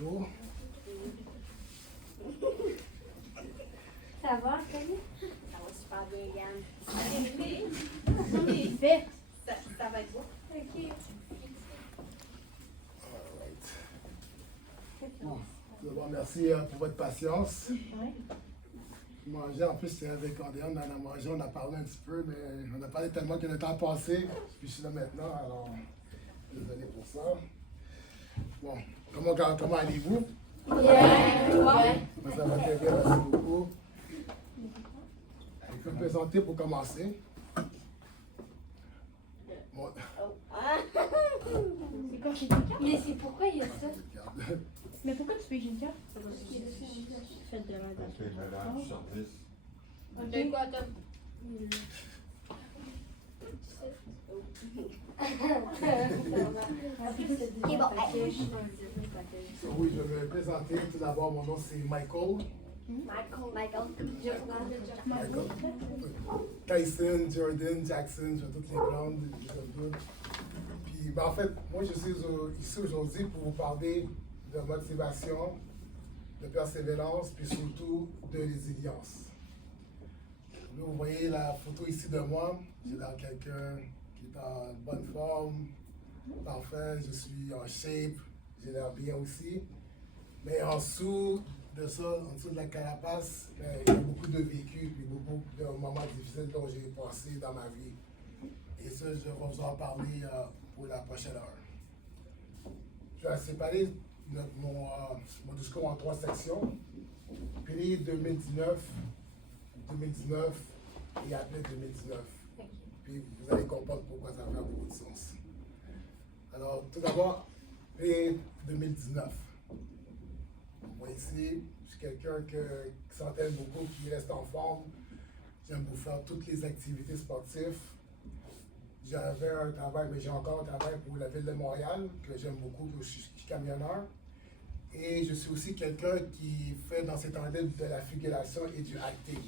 chaud. Ça va, Anthony? Ça va super bien, Yann. Vite. Ça va être beau. OK. Alright. Bon, d'abord, merci pour votre patience. Ouais. Manger, en plus, c'est avec Andéon, on en a mangé, on a parlé un petit peu, mais on a parlé tellement que le temps a passé. Puis je suis là maintenant, alors désolé pour ça. Bon, comment allez-vous? Yeah. Moi, ça va très bien, merci beaucoup. Je vais me présenter pour commencer. Bon, C'est quoi, c'est Jinka? Mais c'est pourquoi il y a ça? regarde. Mais pourquoi tu fais Jinka? Faites de l'aide. Ok, madame, du service. OK. De quoi, Tom? OK, bon. Oui, je vais me présenter. Tout d'abord, mon nom c'est Michael. Michael. Michael. Tyson, Jordan, Jackson, je vais toutes les prendre, je doute. Puis, ben, en fait, moi, je suis ici aujourd'hui pour vous parler de motivation, de persévérance, puis surtout de résilience. Là, vous voyez la photo ici de moi. J'ai l'air quelqu'un qui est en bonne forme, parfait, je suis en shape, j'ai l'air bien aussi. Mais en dessous de ça, en dessous de la carapace, ben, il y a beaucoup de vécu puis beaucoup de moments difficiles dont j'ai passé dans ma vie. Et ça, je vais vous en parler pour la prochaine heure. Je vais séparer mon discours en 3 sections. Puis 2019 et après 2019. Puis vous allez comprendre pourquoi ça fait beaucoup de sens. Alors, tout d'abord, puis 2019. Moi ici, je suis quelqu'un qui s'entraîne beaucoup, qui reste en forme. J'aime beaucoup faire toutes les activités sportives. J'avais un travail, mais j'ai encore un travail pour la ville de Montréal, que j'aime beaucoup, que je suis camionneur. Et je suis aussi quelqu'un qui fait dans ces temps de la figuration et du acting.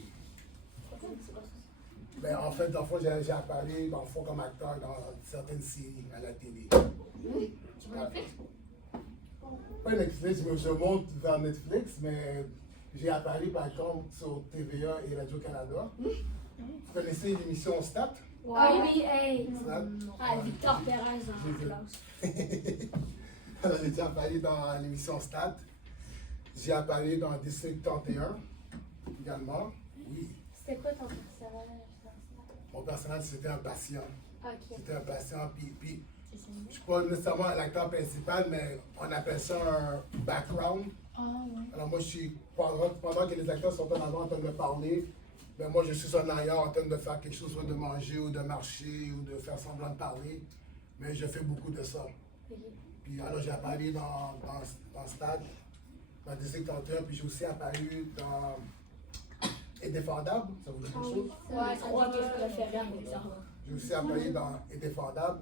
Ben, en fait, dans le fond, j'ai apparu dans le fond comme acteur dans certaines séries à la télé. Pas Netflix, mais je monte vers Netflix, mais j'ai apparu par contre sur TVA et Radio-Canada. Vous connaissez l'émission Stat? Oui, oui, hey. Stat? Ah, Victor Perez en classe. Alors, j'ai déjà apparu dans l'émission Stat. J'ai apparu dans District 31 également. Oui. C'était quoi ton personnage? Mon personnage, c'était un patient. OK. C'était un patient, puis je ne suis pas nécessairement l'acteur principal, mais on appelle ça un background. Ah, ouais. Alors moi, je suis, pendant que les acteurs sont en avant en train de parler, ben moi, je suis en arrière en train de faire quelque chose, soit de manger ou de marcher ou de faire semblant de parler. Mais je fais beaucoup de ça. Puis alors, j'ai apparu dans Stade, dans District 31, puis j'ai aussi apparu dans Indéfendable, ça vous dit quelque chose? Ouais, c'est moi que je préférais avec ça. J'ai aussi apparu dans Indéfendable,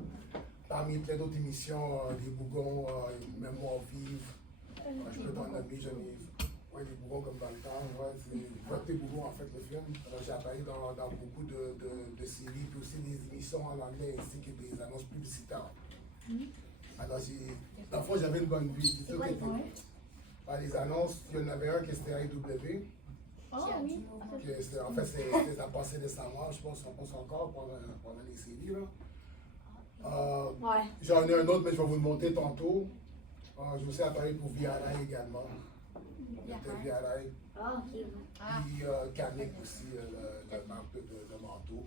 parmi plein d'autres émissions, des bougons, Mémoire vive. Je peux t'en nommer, ouais, des bougons comme dans le temps. Ouais, c'est Vote tes bougons en fait le film. Alors j'ai apparu dans beaucoup de séries, puis aussi des émissions en anglais ainsi que des annonces publicitaires. Alors dans le fond, j'avais une bonne vie. C'est sûr que les annonces, il y en avait un qui était AEW. Ah, oui. En fait, ça passait récemment, je pense qu'on passe encore pendant les séries. Là. Ouais. J'en ai un autre, mais je vais vous le montrer tantôt. Je vous ai apparu pour Viaraï également. Viaraï. Ah, ok. Puis Carnic aussi, le marque de manteau.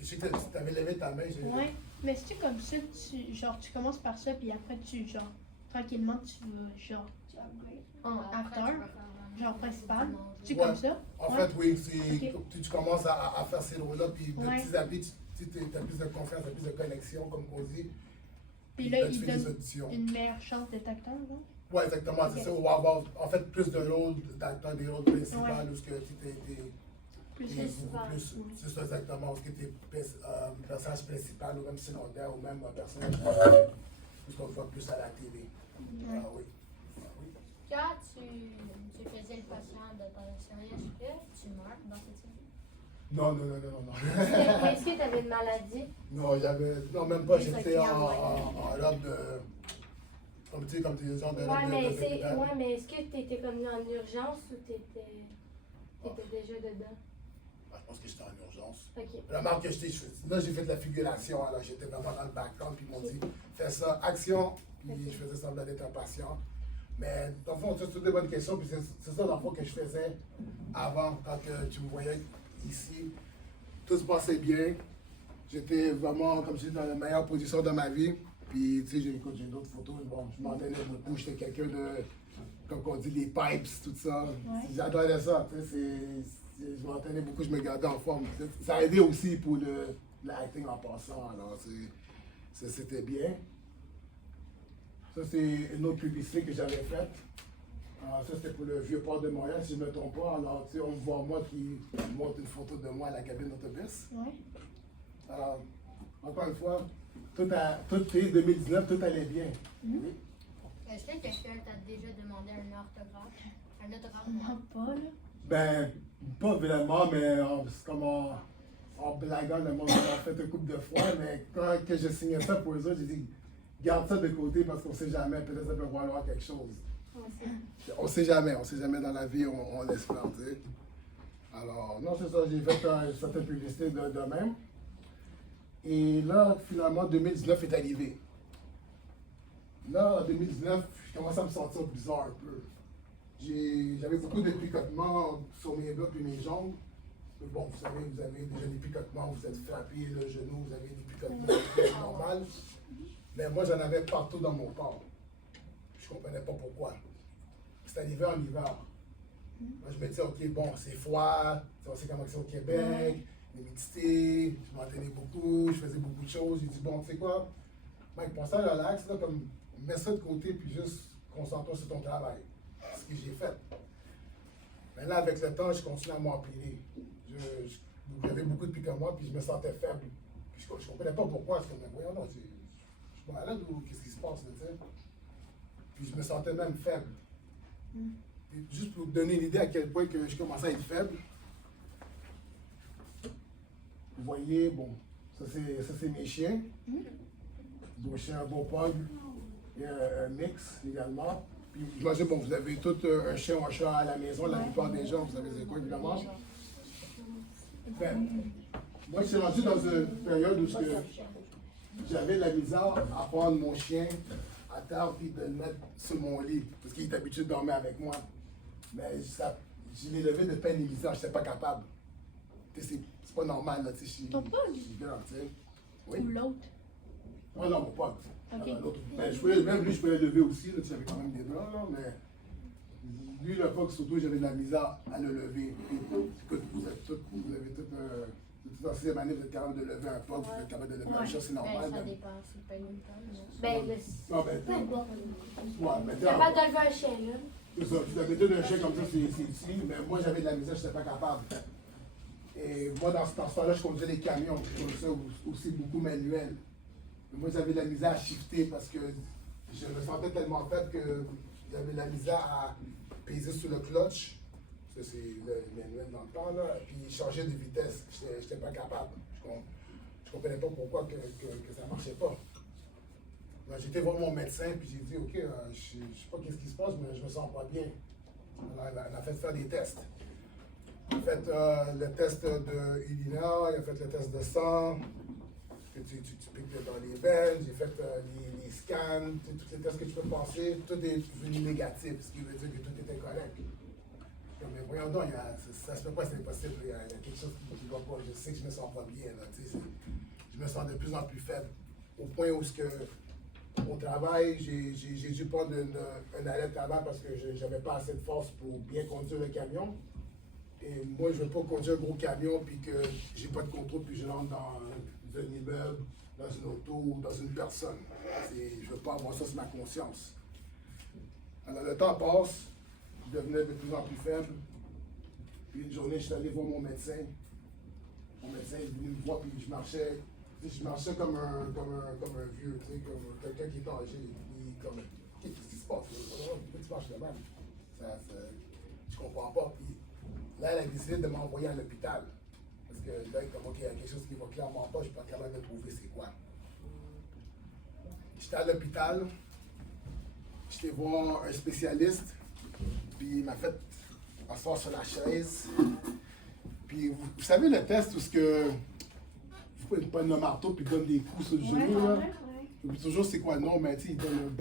Je sais que tu avais levé ta main. Ouais, mais c'est comme ça, tu commences par ça, puis après, tranquillement, tu vas, en acteur, genre principal. C'est comme ça? En Ouais. fait, oui, tu commences à faire ces rôles-là, puis de Ouais. petits à petits, tu as plus de confiance, tu as plus de connexion, comme on dit. Puis là, tu il fais des donne auditions. une meilleure chance d'être acteur, non? Oui, exactement, c'est ça. On va avoir en fait plus de rôles d'acteurs, des rôles principaux, où tu es Plus c'est ça exactement, où tu es personnage principal, ou même secondaire, ou même personnage principal, puisqu'on le voit plus à la télé. Oui. Quand tu faisais le patient de ta série, est-ce que tu meurs dans cette série? Non. Est-ce que tu avais une maladie? Non, même pas, j'étais en robe Comme tu sais, comme des gens de Ouais, mais est-ce que t'étais comme en urgence ou t'étais déjà dedans? Je pense que j'étais en urgence. Ok. La marque que là, j'ai fait de la figuration, alors j'étais vraiment dans le background, puis ils m'ont dit, fais ça, action, puis je faisais semblant d'être impatient. Mais dans le fond, c'est toutes des bonnes questions, puis c'est ça dans le fond que je faisais avant, quand que tu me voyais ici. Tout se passait bien. J'étais vraiment, comme je dis, dans la meilleure position de ma vie. Puis, tu sais, j'ai d'autres photos. Bon, je m'entraînais beaucoup. J'étais quelqu'un de, comme on dit, les pipes, tout ça. Ouais. J'adorais ça. Tu sais, je m'entraînais beaucoup, je me gardais en forme. Ça a aidé aussi pour l'acting en passant. Alors, c'était bien. Ça, c'est une autre publicité que j'avais faite. Alors, ça, c'était pour le Vieux-Port de Montréal, si je ne me trompe pas. Alors, tu sais, on me voit moi qui montre une photo de moi à la cabine d'autobus. Ouais. Alors, encore une fois, tout 2019, tout allait bien. Oui. Est-ce que quelqu'un t'a déjà demandé un orthographe? Un autographe? Vraiment pas, là. Ben, pas vraiment, mais c'est comme en blaguant, le monde m'a fait une couple de fois, mais quand que j'ai signé ça pour eux autres, j'ai dit, garde ça de côté parce qu'on sait jamais, peut-être ça peut valoir quelque chose. On sait jamais dans la vie, on l'espère, tu sais. Alors, non, c'est ça, j'ai fait certaines publicités de même. Et là, finalement, 2019 est arrivé. Là, en 2019, je commençais à me sentir bizarre un peu. J'avais beaucoup de picotements sur mes bras et mes jambes. Bon, vous savez, vous avez déjà des picotements, vous êtes frappé le genou, vous avez des picotements, c'est normal. Mais moi, j'en avais partout dans mon corps. Je ne comprenais pas pourquoi. C'est arrivé en hiver. Moi, je me disais, OK, bon, c'est froid, on sait comment c'est au Québec, l'humidité, je m'entraînais beaucoup, je faisais beaucoup de choses. J'ai dit, bon, tu sais quoi, Mike, pense à relax, là, comme, mets ça de côté, puis juste concentre-toi sur ton travail. C'est ce que j'ai fait. Mais là, avec le temps, je continue à m'empiler. J'avais beaucoup de picotements, puis je me sentais faible. Puis je ne comprenais pas pourquoi. Je me disais, voyons, non, je suis malade ou qu'est-ce qui se passe, là, tu sais. Puis je me sentais même faible. Et juste pour vous donner une idée à quel point que je commençais à être faible. Vous voyez, bon, ça c'est mes chiens. Donc j'ai un beau pug et un mix également. Puis j'imagine, bon, vous avez tout un chien ou un chat à la maison, la plupart des gens, vous avez c'est quoi évidemment. Ben, moi je suis rendu dans une période où j'avais la misère à prendre mon chien à terre et de le mettre sur mon lit, parce qu'il est habitué de dormir avec moi. Mais je l'ai levé de peine et misère, je n'étais pas capable. C'est pas normal, là, tu sais, Ton pug? je suis grand, tu sais. Oui. Ou l'autre? Oh non, mon pug. Ok. Ben, même lui, je pouvais le lever aussi, là, j'avais quand même des bras, là, mais lui, le pug, surtout, j'avais de la misère à le lever. Et, écoute, vous avez tout dans ces années, vous êtes capable de lever un pug, vous êtes capable de lever un chat, c'est normal. Ça dépend, c'est pas une tonne. Ben, Non, ben, peu importe. ouais, mais T'as pas de lever un chien, là. c'est ça, puis la méthode d'un chien comme ça, c'est ici, mais moi j'avais de la misère, je n'étais pas capable. Et moi, dans ce temps-là, je conduisais les camions, je conduisais aussi beaucoup manuel. Mais moi, j'avais de la misère à shifter parce que je me sentais tellement faible que j'avais de la misère à peser sur le clutch, ça c'est le manuel dans le temps, là, puis changer de vitesse, je n'étais pas capable. Je ne comprenais pas pourquoi que ça ne marchait pas. J'étais voir mon médecin, puis j'ai dit, OK, je ne sais pas qu'est-ce qui se passe, mais je me sens pas bien. Alors, elle a fait faire des tests. Il a fait le test de Illinois, il a fait le test de sang, que tu piques dans les veines, j'ai fait les scans, tous les tests que tu peux penser, tout est venu négatif, ce qui veut dire que tout était correct. Mais voyons donc, ça se peut pas, c'est impossible, il y a quelque chose qui ne va pas, je sais que je me sens pas bien, là, je me sens de plus en plus faible, au point où au travail, j'ai dû prendre un arrêt de travail parce que je n'avais pas assez de force pour bien conduire le camion. Et moi, je ne veux pas conduire un gros camion puis que j'ai pas de contrôle puis je rentre dans un immeuble, dans une auto, dans une personne. Je ne veux pas avoir ça sur ma conscience. Alors le temps passe, je devenais de plus en plus faible. Puis une journée, je suis allé voir mon médecin. Mon médecin est venu me voir puis je marchais comme un vieux, tu sais, comme quelqu'un qui est âgé. Puis comme, qu'est-ce qui se passe? Pourquoi tu marches de même? Je comprends pas. Puis là, elle a décidé de m'envoyer à l'hôpital. Parce que là, comme, OK, il y a quelque chose qui ne va clairement pas, je ne suis pas capable de trouver c'est quoi. J'étais à l'hôpital. j'étais voir un spécialiste, puis il m'a fait asseoir sur la chaise. Puis vous savez le test où ce que vous prenez un marteau puis donne des coups sur le genou là. Puis toujours c'est quoi le nom, mais tu sais, il donne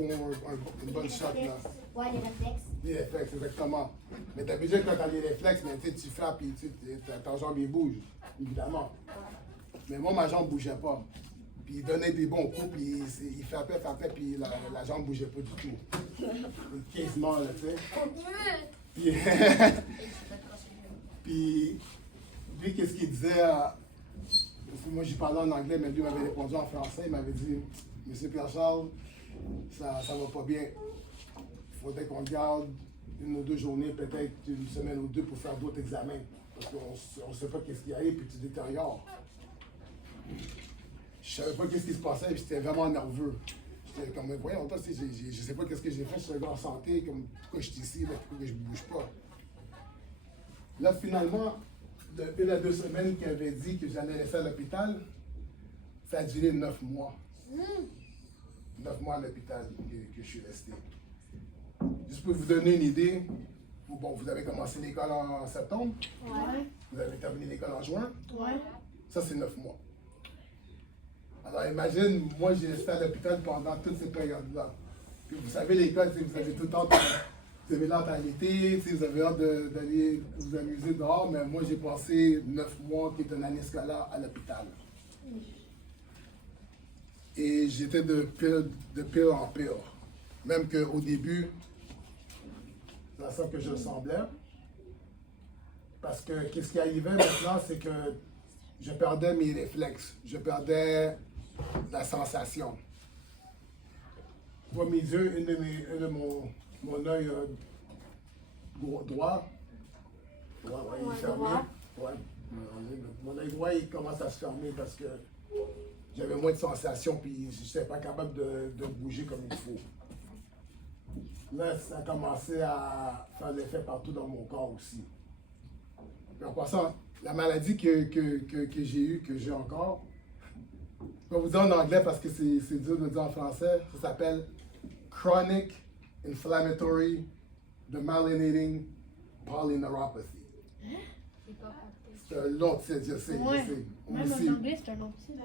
une bonne shot là. Ouais, les réflexes. Les réflexes, exactement. Mais d'habitude quand t'as les réflexes, mais tu frappes et ta jambe il bouge, évidemment. Mais moi ma jambe bougeait pas. Puis il donnait des bons coups, puis il frappait, puis la jambe bougeait pas du tout. Quasiment là, tu sais. Puis, puis lui, qu'est-ce qu'il disait? Parce que moi, j'y parlais en anglais, mais lui m'avait répondu en français. Il m'avait dit, Monsieur Pierre-Charles, ça va pas bien. Il faudrait qu'on garde 1 ou 2 journées, peut-être 1 semaine ou 2 pour faire d'autres examens. Parce qu'on ne sait pas qu'est-ce qu'il y a, puis tu détériores. Je savais pas qu'est-ce qui se passait, puis j'étais vraiment nerveux. J'étais comme, voyons, je sais pas qu'est-ce que j'ai fait, je suis un gars en santé, comme, pourquoi je suis ici, là, pourquoi je bouge pas. Là, finalement, de 1 à 2 semaines qu'il avait dit que j'allais rester à l'hôpital, ça a duré 9 mois. 9 mois à l'hôpital que je suis resté. Juste pour vous donner une idée, bon, vous avez commencé l'école en septembre, Ouais. vous avez terminé l'école en juin, Ouais. ça c'est 9 mois. Alors imagine, moi j'ai resté à l'hôpital pendant toutes ces périodes-là. Puis vous savez, l'école, vous avez tout le temps, vous avez hâte à l'été, vous avez hâte d'aller vous amuser dehors, mais moi j'ai passé 9 mois qui est une année scolaire à l'hôpital. Et j'étais de pire en pire. Même qu'au début, c'est à ça que je ressemblais. Parce que qu'est-ce qui arrivait maintenant, c'est que je perdais mes réflexes. Je perdais la sensation. Pour mes yeux, mon œil droit, il est fermé. Ouais. Mon œil droit, il commence à se fermer parce que j'avais moins de sensations, puis je n'étais pas capable de bouger comme il faut. Là, ça a commencé à faire l'effet partout dans mon corps aussi. Puis en passant, la maladie que j'ai eue, que j'ai encore, je vais vous dire en anglais parce que c'est dur de le dire en français, ça s'appelle Chronic Inflammatory Demyelinating Polyneuropathy. C'est un long titre, je sais. Ouais. Je sais. Même Aussi, en anglais, c'est un autre titre.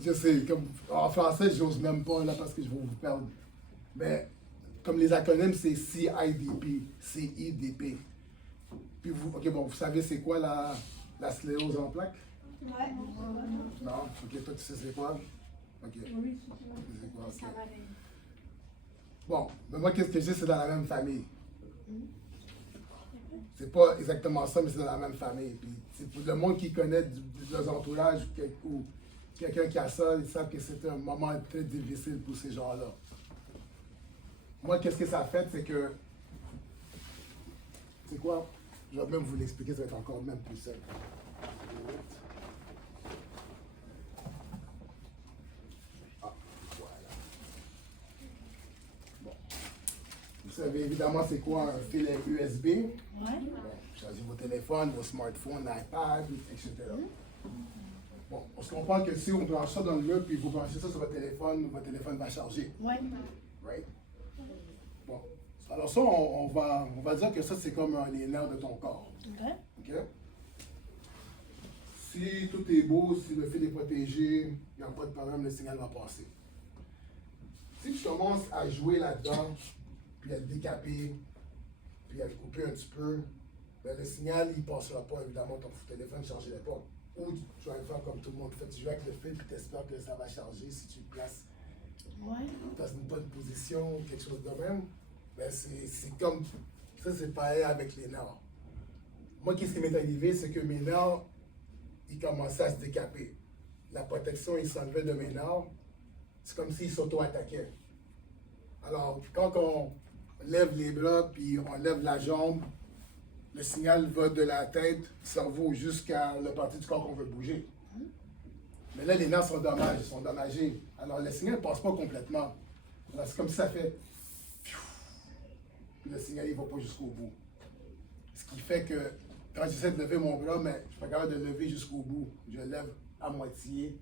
je sais, comme, en français, j'ose même pas là parce que je vais vous perdre. Mais comme les acronymes, c'est CIDP, CIDP. Puis vous, ok, bon, vous savez c'est quoi la sclérose en plaques? Ouais. Non? Ok, toi tu sais c'est quoi? Ok. Oui. C'est quoi, ok. Bon, mais moi qu'est-ce que j'ai, c'est dans la même famille. C'est pas exactement ça, mais c'est dans la même famille. Puis c'est pour le monde qui connaît de leurs entourages ou quelqu'un qui a ça, ils savent que c'est un moment très difficile pour ces gens-là. Moi, qu'est-ce que ça a fait, c'est que... C'est quoi? Je vais même vous l'expliquer, ça va être encore même plus simple. Ah, voilà. Bon. Vous savez évidemment c'est quoi un fil USB? Ouais. Vous chargez vos téléphones, vos smartphones, l'iPad, etc. Bon, on se comprend que si on branche ça dans le mur, puis vous branchez ça sur votre téléphone va charger. Ouais. Right? Bon. Alors ça, on va dire que ça, c'est comme les nerfs de ton corps. Ok. OK? Si tout est beau, si le fil est protégé, il n'y a pas de problème, le signal va passer. Si tu commences à jouer là-dedans, puis à te décaper, puis à te couper un petit peu, ben le signal, il ne passera pas, évidemment, ton téléphone ne chargerait pas. Ou tu vas faire comme tout le monde fait, tu joues avec le fil, puis tu espères que ça va charger si tu le places Ouais. dans une bonne position, quelque chose de même. Ben c'est comme, ça c'est pareil avec les nerfs. Moi, qu'est-ce qui m'est arrivé, c'est que mes nerfs, ils commençaient à se décaper. La protection, ils s'enlevaient de mes nerfs. C'est comme s'ils s'auto-attaquaient. Alors, quand on lève les bras, puis on lève la jambe, le signal va de la tête, du cerveau, jusqu'à la partie du corps qu'on veut bouger. Mais là, les nerfs sont endommagés. Alors, le signal ne passe pas complètement. Alors, c'est comme si ça fait... Puis le signal, il ne va pas jusqu'au bout. Ce qui fait que quand j'essaie de lever mon bras, mais je ne suis pas capable de le lever jusqu'au bout. Je le lève à moitié.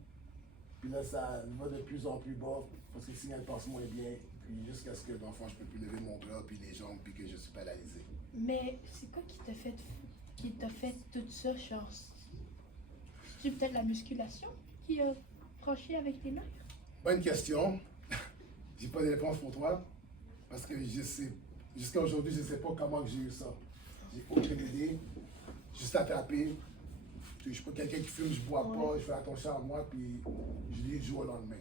Puis là, ça va de plus en plus bas parce que le signal passe moins bien. Puis jusqu'à ce que, dans le fond, je peux plus lever mon bras, puis les jambes, puis que je suis paralysé. Mais c'est quoi qui t'a fait tout ça, genre? C'est peut-être la musculation qui a franchi avec tes nerfs? Bonne question. J'ai pas de réponse pour toi. Parce que je sais, jusqu'à aujourd'hui, je sais pas comment j'ai eu ça. J'ai aucune idée. Juste attrapé. Je suis pas quelqu'un qui fume, je bois pas, je fais attention à moi, puis je lis du jour au lendemain.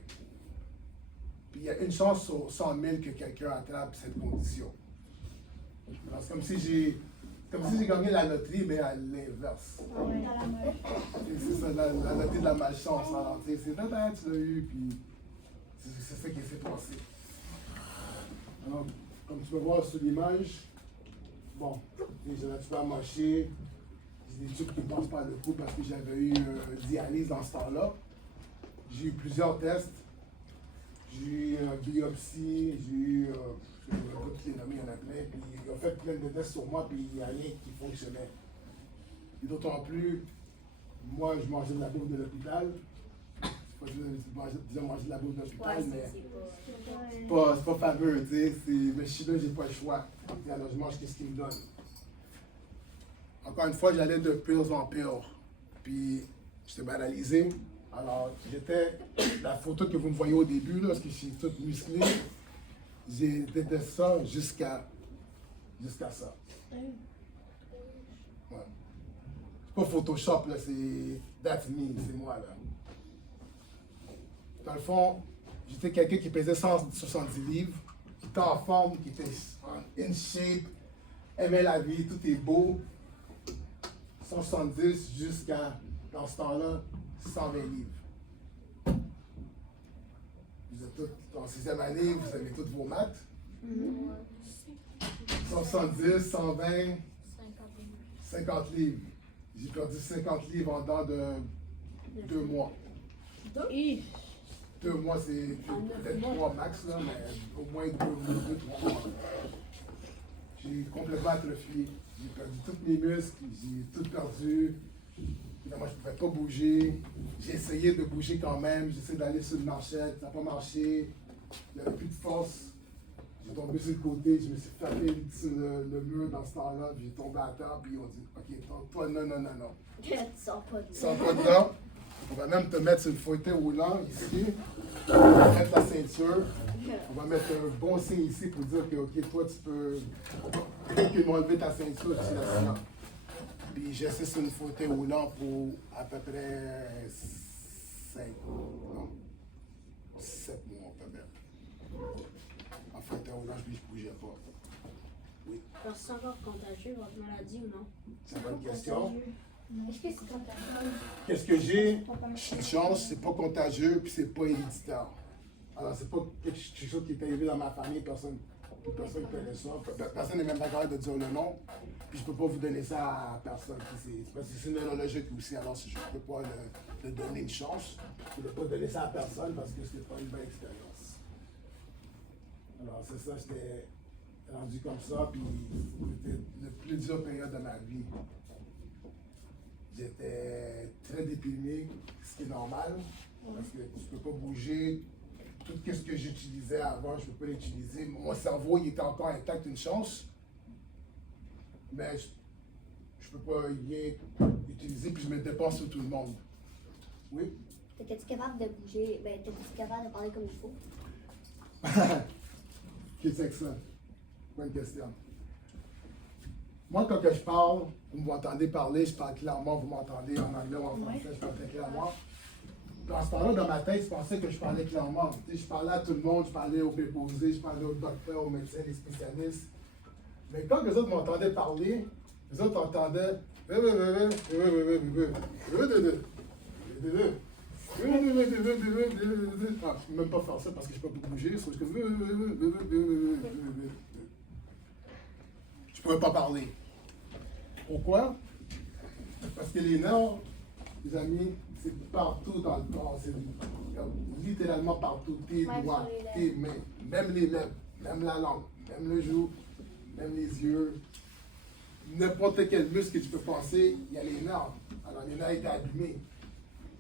Puis il y a une chance sur 100 000 que quelqu'un attrape cette condition. C'est comme si j'ai gagné la loterie, mais à l'inverse. C'est ça, la loterie de la malchance. Alors, c'est là, tu l'as eu, puis c'est ça qui s'est passé. Alors, comme tu peux voir sur l'image, bon, j'ai un petit peu amoché, j'ai des tubes qui ne passent pas le cou parce que j'avais eu dialyse dans ce temps-là. J'ai eu plusieurs tests. J'ai eu biopsie, j'ai eu, je ne sais pas tous les nommés, il y en a plein. Puis ils ont fait plein de tests sur moi, puis il n'y a rien qui fonctionnait. Et d'autant plus, moi, je mangeais de la bouffe de l'hôpital. C'est pas déjà manger de la bouffe de l'hôpital, mais c'est pas fameux, tu sais. Mais je suis là, j'ai pas le choix. Alors je mange ce qu'ils me donnent. Encore une fois, j'allais de pire en pire. Puis j'étais banalisé. Alors, la photo que vous me voyez au début, là, parce que je suis tout musclé, j'étais de ça jusqu'à ça. Ouais. C'est pas Photoshop, là, c'est that's me, c'est moi, là. Dans le fond, j'étais quelqu'un qui pesait 170 livres, qui était en forme, qui était in shape, aimait la vie, tout est beau. 170 jusqu'à, dans ce temps-là, 120 livres. Vous êtes tous en 6e année, vous avez toutes vos maths. 170, 120, 50 livres. J'ai perdu 50 livres en dedans de 2 mois. 2 mois, c'est peut-être 3 max, là, mais au moins 2-3 mois. J'ai complètement atrophié. J'ai perdu tous mes muscles, j'ai tout perdu. Moi, je ne pouvais pas bouger. J'ai essayé de bouger quand même. J'ai essayé d'aller sur une marchette. Ça n'a pas marché. Il n'y avait plus de force. J'ai tombé sur le côté. Je me suis frappé sur le mur dans ce temps-là. J'ai tombé à terre. Puis ils ont dit, OK, toi, non. Tu sors pas de Tu sors pas dedans. On va même te mettre sur le fauteuil roulant ici. On va mettre la ceinture. On va mettre un bon signe ici pour dire que, OK, toi, tu peux. Dès qu'ils m'ont enlevé ta ceinture, tu laisses là. Puis j'ai assis sur une fauteuil roulant pour à peu près 7 mois peut-être. En fauteuil roulant, je ne bougeais pas. Oui. Alors, c'est encore contagieux, votre maladie ou non? C'est une bonne question. Est-ce que c'est contagieux? Qu'est-ce que j'ai? Une chance, c'est pas contagieux, puis c'est pas héréditaire. Alors, c'est pas quelque chose qui est arrivé dans ma famille, personne ne connaît ça. Personne n'est même pas capable de dire le nom. Puis je peux pas vous donner ça à personne. Parce que c'est neurologique aussi, alors je ne peux pas le donner une chance. Je ne peux pas donner ça à personne parce que c'était pas une bonne expérience. Alors c'est ça, j'étais rendu comme ça, puis c'était la plus dure période de ma vie. J'étais très déprimé, ce qui est normal, parce que je ne peux pas bouger. Tout ce que j'utilisais avant, je ne peux pas l'utiliser. Mon cerveau, il était encore intact, une chance. Mais je ne peux pas rien utiliser, puis je me dépasse sur tout le monde. Oui? T'étais-tu capable de bouger? Ben, t'étais-tu capable de parler comme il faut? Qu'est-ce que c'est ça? Bonne question. Moi, quand que je parle, vous m'entendez parler, je parle clairement, vous m'entendez en anglais ou en français, je parle très clairement. Dans ce temps-là, dans ma tête, je pensais que je parlais clairement. Je parlais à tout le monde, je parlais aux préposés, je parlais aux docteurs, aux médecins, les spécialistes. Mais quand les autres m'entendaient parler, les autres entendaient. Ah, je ne peux même pas faire ça parce que je ne peux pas bouger. Je ne pourrais pas parler. Pourquoi? Parce que les nerfs, les amis, c'est partout dans le corps. C'est littéralement partout. Tes doigts, tes mains, même les lèvres, même la langue, même le joue, même les yeux. N'importe quel muscle que tu peux penser, il y a les nerfs. Alors les nerfs étaient abîmés.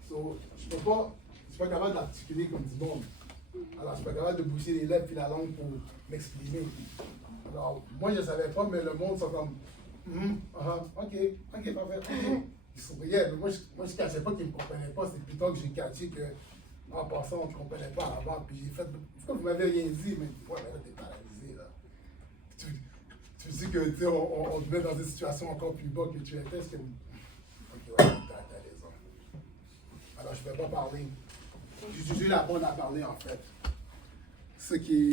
So, je peux pas suis pas capable d'articuler comme du monde. Alors, je suis pas capable de bouger les lèvres et la langue pour m'exprimer. Alors, moi, je ne savais pas, mais le monde sont comme, ok, parfait, ok. Ils souriaient, mais moi, je ne cachais pas qu'ils ne me comprenaient pas. C'est plus tard que j'ai catché que, en passant, on ne comprenait pas avant. Puis j'ai fait, pourquoi vous m'avez rien dit? Mais ouais, mais là, t'es paralysé, là. Tu dis que, tu sais, on te met dans des situations encore plus bas que tu étais. Ok, ouais, t'as raison. Alors, je ne peux pas parler. J'ai dû apprendre à parler, en fait.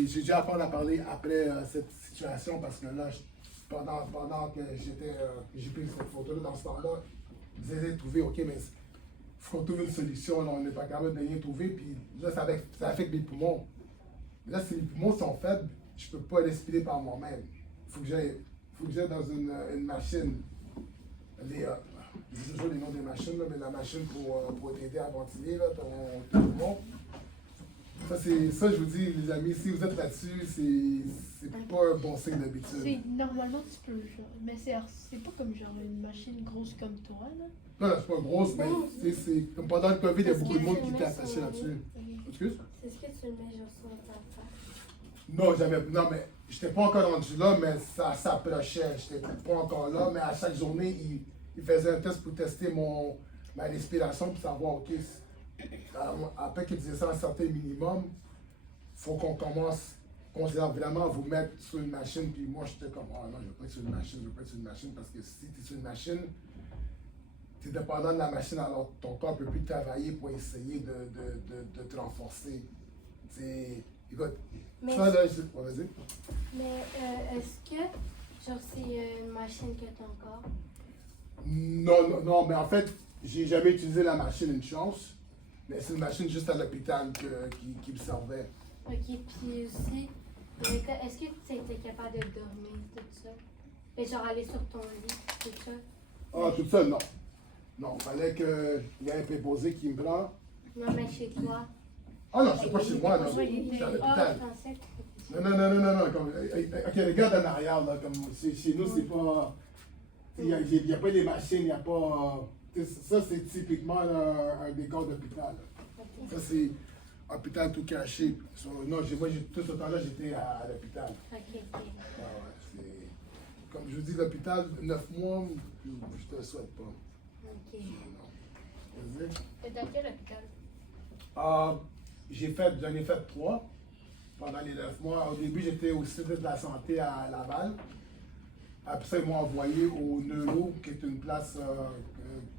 J'ai dû apprendre à parler après cette situation parce que là, pendant que j'ai pris cette photo-là, dans ce temps-là, j'ai trouvé, ok, mais il faut qu'on trouve une solution, là, on n'est pas capable de rien trouver, puis là, ça affecte mes poumons. Là, si mes poumons sont faibles, je ne peux pas respirer par moi-même. Il faut que j'aille dans une machine. J'ai toujours les noms des machines, là, mais la machine pour t'aider à ventiler là, ton poumon. Ça, je vous dis, les amis, si vous êtes là-dessus, c'est pas un bon signe d'habitude. Normalement, tu peux, genre, mais c'est pas comme genre une machine grosse comme toi, là. Non, c'est pas grosse, mais c'est comme pendant le COVID, il y a beaucoup de monde qui était attaché là-dessus. Excuse? Est-ce que tu le mets genre sur ta face? Non, mais j'étais pas encore rendu là, mais ça s'approchait. J'étais pas encore là, mais à chaque journée, il faisait un test pour tester ma respiration pour savoir, ok, après qu'il disait ça à un certain minimum, il faut qu'on commence vraiment à vous mettre sur une machine. Puis moi, j'étais comme, oh non, je ne veux pas être sur une machine, parce que si tu es sur une machine, tu es dépendant de la machine, alors ton corps ne peut plus travailler pour essayer de te renforcer. Écoute, mais ça là, vas-y. Mais est-ce que, genre, c'est une machine que t'as encore? Non, mais en fait, j'ai jamais utilisé la machine, une chance. Mais c'est une machine juste à l'hôpital qui me servait. Ok, puis aussi, est-ce que tu étais capable de dormir, tout ça? Et genre aller sur ton lit, tout ça? Ah, tout ça, non. Non, il fallait qu'il y ait un préposé qui me prend. Non, mais chez toi. Ah non, c'est pas chez moi, non. C'est à l'hôpital. Non. Ok, regarde en arrière, là. Comme chez nous, c'est pas. Il n'y a pas des machines, il n'y a pas. Ça, c'est typiquement un décor d'hôpital. Ça, c'est hôpital tout caché. Non, moi, tout ce temps-là, j'étais à l'hôpital. Ok. Comme je vous dis, l'hôpital, 9 mois, je te le souhaite pas. Ok. Non. Vas-y. Et dans quel hôpital? J'en ai fait 3 pendant les 9 mois. Au début, j'étais au service de la santé à Laval. Après ça, ils m'ont envoyé au Neuro, qui est une place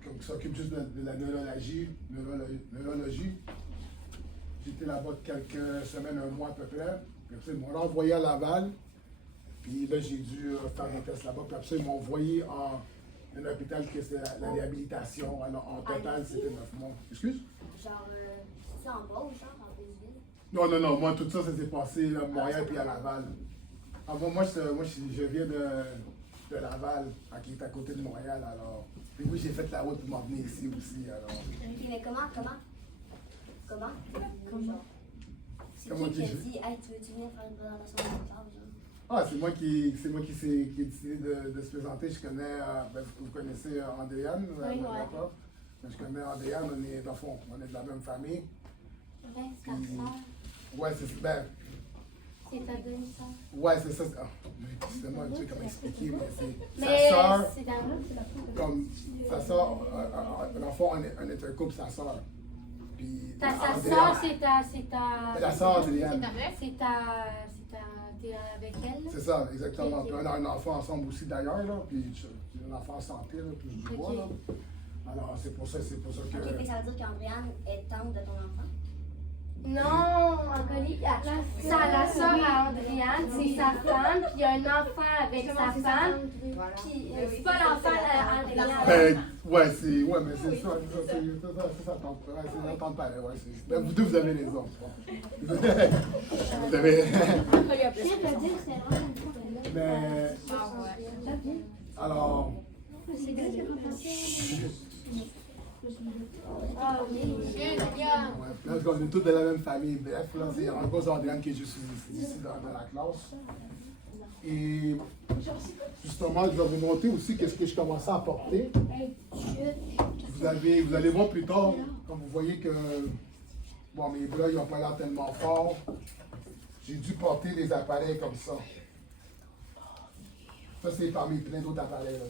qui s'occupe juste de la neurologie. J'étais là-bas quelques semaines, un mois à peu près. Puis après, ils m'ont renvoyé à Laval. Puis là, j'ai dû faire des tests là-bas. Puis après ça, ils m'ont envoyé en un hôpital qui c'est la réhabilitation. Alors, en total, c'était 9 mois. Excuse? Genre, c'est en bas ou genre en Brésil? Non. Moi, tout ça, ça s'est passé à Montréal puis à Laval. Moi, je viens de Laval, qui est à côté de Montréal. Alors, puis oui, j'ai fait la route pour m'en venir ici aussi. Alors. Ok, mais comment? Genre, c'est Comment qui a dire? dit, hey, tu veux-tu venir faire une présentation de mon genre? Ah, c'est moi qui ai décidé de se présenter. Je connais, vous connaissez Andréane, Oui, d'accord? Je connais Andréane, on est de la même famille. Ouais, c'est ta soeur. Ouais, c'est C'est ta demi-soeur. Ouais, c'est ça. C'est moi, tu sais comment expliquer, mais Mais sa soeur, c'est dans comme sa soeur, l'enfant, on est un couple, sa soeur. Puis sa Andréane- soeur, c'est ta. La soeur C'est Andréane. ta mère? T'es avec elle? C'est ça, exactement. Ok. Puis on a un enfant ensemble aussi d'ailleurs, là. Puis un enfant en santé, là, touche du bois, Ok. là. Alors c'est pour ça que. Ok, mais ça veut dire qu'Andréane est tante de ton enfant? Non, Angolie, la soeur à Andréane, c'est sa femme, puis il y a un enfant avec sa femme, puis c'est pas l'enfant à Andréane. Ouais, mais c'est ça, ça tente. Ouais, c'est ça tente pareil, ouais. Ben, vous deux, vous avez raison. Vous avez. Mais. Alors. Ah oui. Julien! Ouais, on est tous de la même famille. Bref, là, c'est en cause Andréane que je suis ici dans la classe. Et justement, je vais vous montrer aussi qu'est-ce que je commençais à porter. Vous allez voir plus tard, quand vous voyez que bon, mes bras, ils n'ont pas l'air tellement forts. J'ai dû porter des appareils comme ça. Ça, c'est parmi plein d'autres appareils. Là,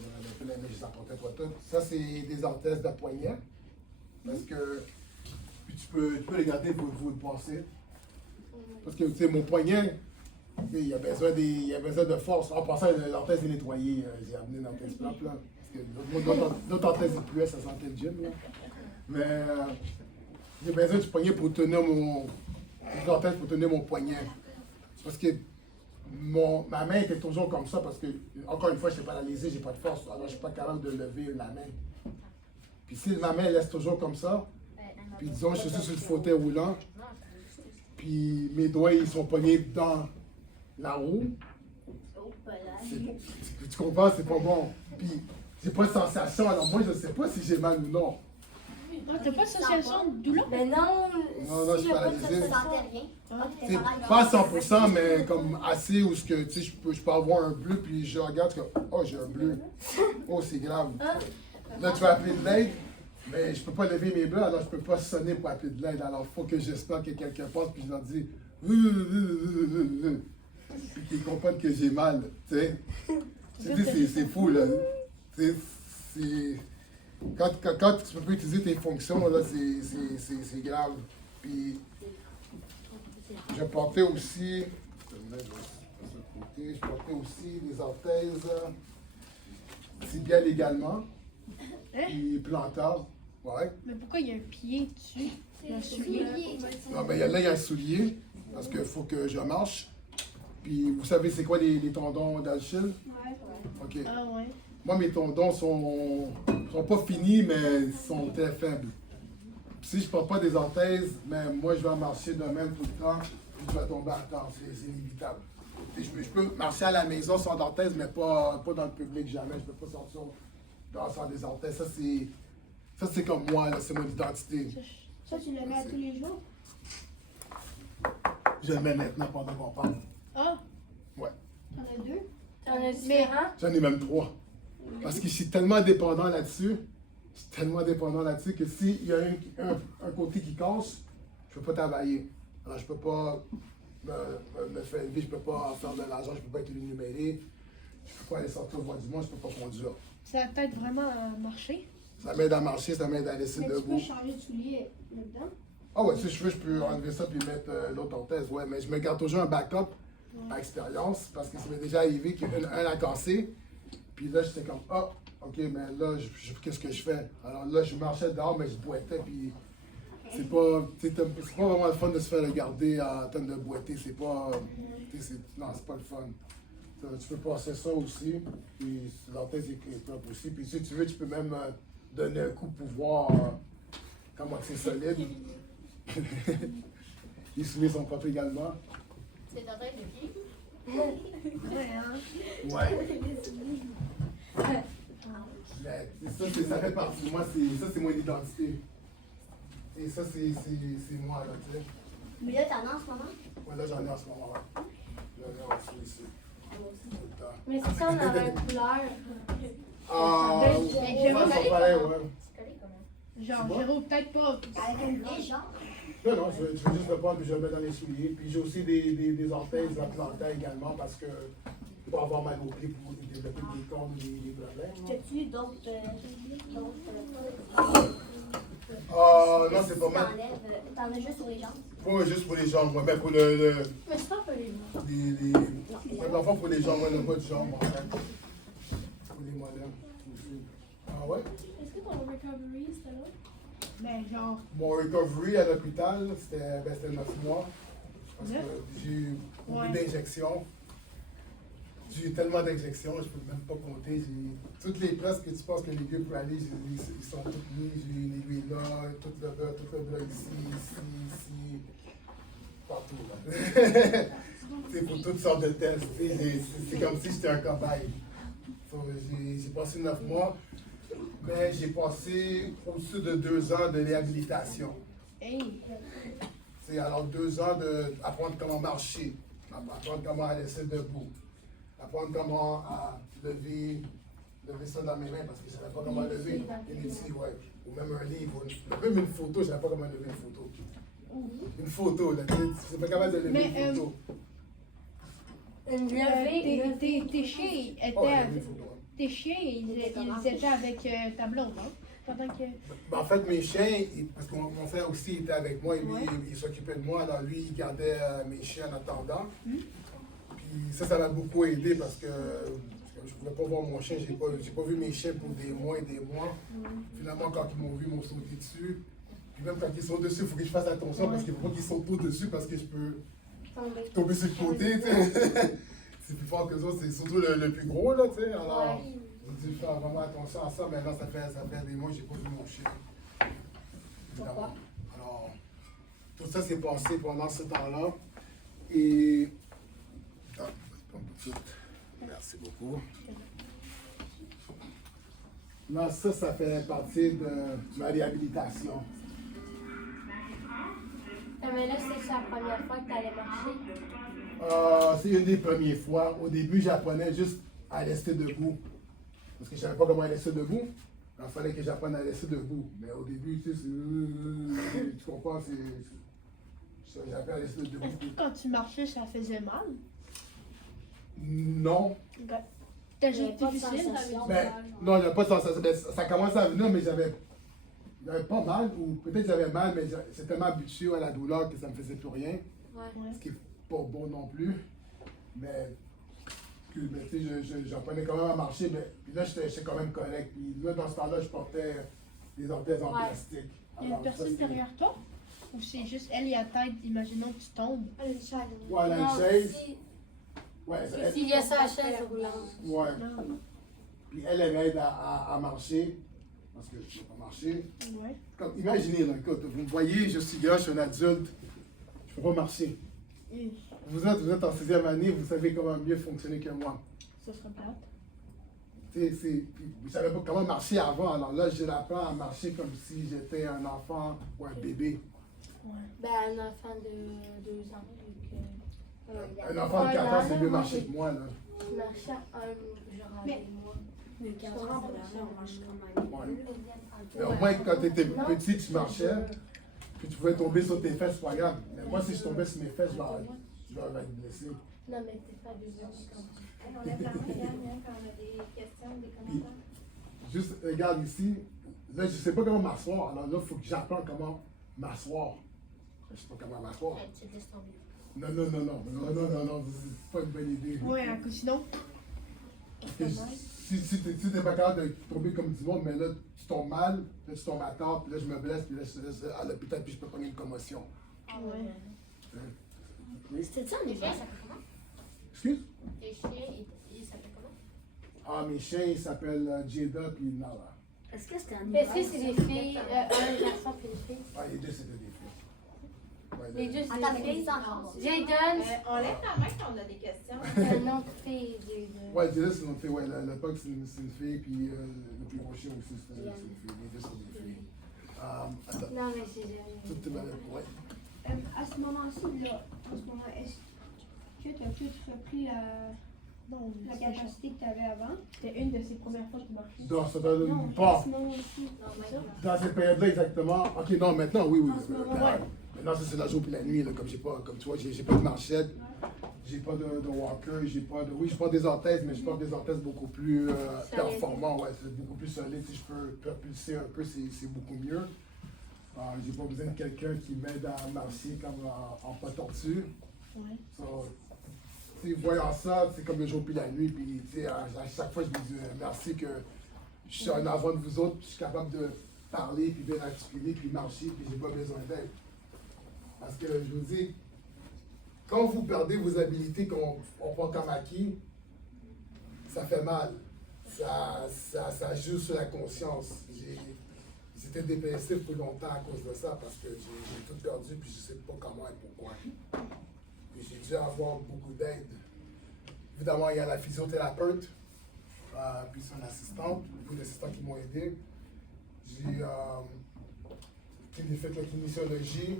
mais je ne portais pas tout. Ça, c'est des orthèses de poignet. Parce que, puis tu peux les garder pour vous le passer. Parce que, tu sais, mon poignet, il y a besoin de force. En passant, l'orthèse est nettoyée. J'ai amené une orthèse propre, là. Parce que l'autre orthèse est puée, ça sentait le gym, là. Mais j'ai besoin du poignet pour tenir mon poignet. Parce que ma main était toujours comme ça, parce que, encore une fois, je n'étais paralysé, j'ai pas de force, alors je ne suis pas capable de lever la main. Puis si ma main laisse toujours comme ça, puis disons, je suis sur le fauteuil roulant, puis mes doigts, ils sont pognés dans la roue. Tu comprends, c'est pas bon. Puis j'ai pas de sensation, alors moi, je ne sais pas si j'ai mal ou non. Ah, t'as pas de sensation de douleur? Ben non, Non, je suis paralysé. Tu sentais rien. C'est pas à 100%, mais comme assez où je peux avoir un bleu, puis je regarde que, oh, j'ai un bleu. Oh, c'est grave. Là, tu vas appeler de l'aide, mais je peux pas lever mes bras, alors je peux pas sonner pour appeler de l'aide. Alors, il faut que j'espère que quelqu'un passe, puis je leur dis, puis qu'ils comprennent que j'ai mal, tu sais. C'est fou, là. Quand tu peux pas utiliser tes fonctions, là, c'est grave. Puis, je portais aussi, des orthèses tibiales également, puis plantaires. Ouais. Mais pourquoi il y a un pied dessus? Il y a un soulier. Non, ben, là, il y a un soulier, parce qu'il faut que je marche. Puis, vous savez, c'est quoi les tendons d'Achille? Ouais. OK. Ah ouais. Moi, mes tendons sont pas finis, mais sont très faibles. Si je porte pas des orthèses, mais moi, je vais marcher de même tout le temps, puis je vais tomber à terre. C'est inévitable. Et je peux marcher à la maison sans orthèse, mais pas dans le public, jamais. Je peux pas sortir sans des orthèses. Ça, c'est comme moi, là, c'est mon identité. Ça, tu le mets à tous les jours? Je le mets maintenant pendant qu'on parle. Ah! Ouais. T'en as deux? t'en as différents. J'en ai même 3. Parce que je suis tellement dépendant là-dessus. Que s'il y a un côté qui casse, je peux pas travailler. Alors, je peux pas me faire élever, je peux pas faire de l'argent, je peux pas être énuméré, je peux pas aller sortir voir du monde, je peux pas conduire. Ça t'aide vraiment à marcher? Ça m'aide à marcher, ça m'aide à laisser Mais tu debout. peux changer de soulier là-dedans? Ah ouais, si je veux, je peux enlever ça puis mettre l'autre orthèse, ouais, mais je me garde toujours un backup à expérience parce que ça m'est déjà arrivé qu'un a cassé, puis là j'étais comme, ah, ok, mais là, qu'est-ce que je fais? Alors là, je marchais dehors, mais je boitais, puis c'est pas vraiment le fun de se faire regarder en train de boiter, c'est pas, non, c'est pas le fun. Tu peux passer ça aussi, puis l'orthèse est propre aussi, puis si tu veux, tu peux même donner un coup pour voir comment c'est solide. Les souliers sont propres également. C'est ta tête de pied? Ouais, hein? Ouais. Mais ça fait partie de moi, ça c'est mon identité. Et ça c'est moi là, tu sais. Mais là, t'en as en ce moment? Ouais, là j'en ai en ce moment, ouais. Là, j'en suis ici. Tout le temps. Mais c'est ça, on avait une couleur. Ah, Mais ouais, j'aime ils sont pareils, ouais. C'est collé comment? Genre, C'est bon? Véro, peut-être pas. Avec une vieille genre. Non, je veux juste le prendre puis je le mets dans les souliers. Puis j'ai aussi des orthèses à planter également parce que pour avoir mal aux pieds, pour développer des cornes, des problèmes. T'as-tu d'autres. Non, c'est pas mal. T'en as juste sur les jambes? Pas juste pour les jambes, ouais, mais pour le Mais c'est pas un peu les mots. ouais, dans le fond, pour les jambes, ouais, le bas du jambe, en fait. Pour les mollets aussi. Ah ouais? Est-ce que ton recovery, c'était là? Ben, genre. Mon recovery à l'hôpital, c'était 9 mois. Parce que j'ai eu beaucoup Ouais. d'injections. J'ai eu tellement d'injections, je peux même pas compter. Toutes les places que tu penses que l'aiguille peut aller, ils sont toutes mis. J'ai eu une aiguille là, tout le bras ici, partout. Là. C'est pour toutes sortes de tests. C'est comme si j'étais un cobaye. J'ai passé 9 mois, mais j'ai passé au-dessus de 2 ans de réhabilitation. Hey! C'est alors 2 ans d'apprendre comment marcher, apprendre comment laisser debout, apprendre comment à lever ça dans mes mains parce que je ne savais pas comment lever une ici, ouais. Ou même un livre, même une photo, je ne savais pas comment lever une photo. Une photo, là, tu n'es pas capable de lever Mais, une photo. Une levée. Tes chiens étaient Oh, avec, lever une photo, hein. tes chiens, ils étaient avec ta blonde, hein? Pendant que... Ben, en fait, mes chiens, parce que mon frère aussi était avec moi, et lui, il s'occupait de moi, alors lui, il gardait mes chiens en attendant. Puis ça m'a beaucoup aidé parce que je ne pouvais pas voir mon chien, j'ai pas vu mes chiens pour des mois et des mois. Finalement, quand ils m'ont vu, ils m'ont sauté dessus. Puis même quand ils sont dessus, il faut que je fasse attention parce qu'il ne faut pas qu'ils sautent trop dessus parce que je peux tomber sur le côté, tu sais. C'est plus fort que les autres, c'est surtout le plus gros, là, tu sais. Alors, j'ai dû faire vraiment attention à ça. Maintenant, ça fait des mois que je n'ai pas vu mon chien. Pourquoi? Alors, tout ça s'est passé pendant ce temps-là. Et... Ah, merci beaucoup. Là, ça fait partie de ma réhabilitation. Mais là, c'est la première fois que tu allais marcher. C'est une des premières fois. Au début, j'apprenais juste à rester debout. Parce que je ne savais pas comment rester debout. Il fallait que j'apprenne à rester debout. Mais au début, tu sais, tu comprends, j'apprenais à rester debout. Est-ce que quand tu marchais, ça faisait mal? Non. C'était juste difficile? Ben, non, il n'y a pas de sensation. Ben, ça commençait à venir, mais j'avais pas mal, ou peut-être j'avais mal, mais j'étais tellement habitué à la douleur que ça ne me faisait plus rien. Ce qui n'est pas bon non plus. Mais tu sais, j'apprenais quand même à marcher, mais puis là, j'étais quand même correct. Puis là, dans ce temps-là, je portais des orthèses en plastique. Il y a une personne derrière toi? Ou c'est juste elle et la tête, imaginons que tu tombes? Ouais, elle a une chaise. Ouais, S'il y a sa chaise roulante. Ouais. Puis elle m'aide à marcher. Parce que je ne peux pas marcher. Ouais. Comme, imaginez, là, écoute, vous me voyez, je suis grand, je suis un adulte. Je ne peux pas marcher. Vous êtes en 6e année, vous savez comment mieux fonctionner que moi. Ça serait plate. Vous ne savez pas comment marcher avant. Alors là, je l'apprends à marcher comme si j'étais un enfant ou un bébé. Ouais. Ben, un enfant de 2 ans. Un enfant de 4 ans, c'est mieux marcher que moi. Là. Je marchais genre avec moi. Mais 4 ans, on marche quand même. Ouais. Mais au moins, quand tu étais petit, tu marchais, puis tu pouvais tomber sur tes fesses, c'est pas grave. Mais moi, si je tombais sur mes fesses, je vais être blessé. Non, mais t'es pas besoin On lève la main, Yann, quand on a des questions, des commentaires. Juste, regarde ici, là, je ne sais pas comment m'asseoir. Alors là, il faut que j'apprenne comment m'asseoir. Je ne sais pas comment m'asseoir. Tu te laisses tomber. Non, c'est pas une bonne idée. Ouais, sinon. Parce que si tu n'es pas capable de tomber comme du monde, mais là, tu tombes mal, là, tu tombes à terre, puis là, je me blesse, puis là, je suis à l'hôpital, puis je peux prendre une commotion. Ouais. C'était ça, Tes les chiens, gars? ça s'appelle comment? Excuse? Tes chiens, ils s'appellent comment? Ah, mes chiens, ils s'appellent Jada puis Nala. Est-ce que c'était un Est-ce que c'est des filles, un garçon puis une fille? Ah, les deux, c'était des filles. Ouais, Les deux, c'est Attends, des mais filles. les enfants. Jaden, On lève la main quand on a des questions. c'est un autre fille, Jaden. Ouais, Jada, c'est une fille. Ouais, le pug, c'est une fille, puis le plus gros chien aussi, c'est une fille. Les deux sont des filles. Attends, Non, mais c'est jamais. tout est mal. Ouais. À ce moment-ci, là, en ce moment, est-ce que tu as tout repris Non, la capacité que tu avais avant? c'était une de ses premières fois que tu marchais. Non, ça donne Non, pas. à ce moment-ci. Dans cette période-là, exactement. Ok, non, maintenant, oui. En ce moment, Ouais. Maintenant, ça, c'est la jour et la nuit. Là, comme tu vois, j'ai pas de marchette, j'ai pas de walker, j'ai pas de. Oui, je porte des orthèses, mais je porte des orthèses beaucoup plus performants. Ouais, c'est beaucoup plus solide. Si je peux propulser un peu, c'est beaucoup mieux. J'ai pas besoin de quelqu'un qui m'aide à marcher comme en pas tortue. Ouais. So, voyant ça, c'est comme le jour puis la nuit. Puis, à chaque fois, je me dis merci que je suis en avant de vous autres, puis je suis capable de parler, puis bien articuler, puis marcher, puis j'ai pas besoin d'aide. Parce que je vous dis, quand vous perdez vos habilités qu'on prend comme acquis, ça fait mal. Ça joue sur la conscience. J'étais dépressif pour longtemps à cause de ça, parce que j'ai tout perdu, puis je sais pas comment et pourquoi. Puis j'ai dû avoir beaucoup d'aide. Évidemment, il y a la physiothérapeute, puis son assistante, beaucoup d'assistants qui m'ont aidé. J'ai fait la kinésiologie.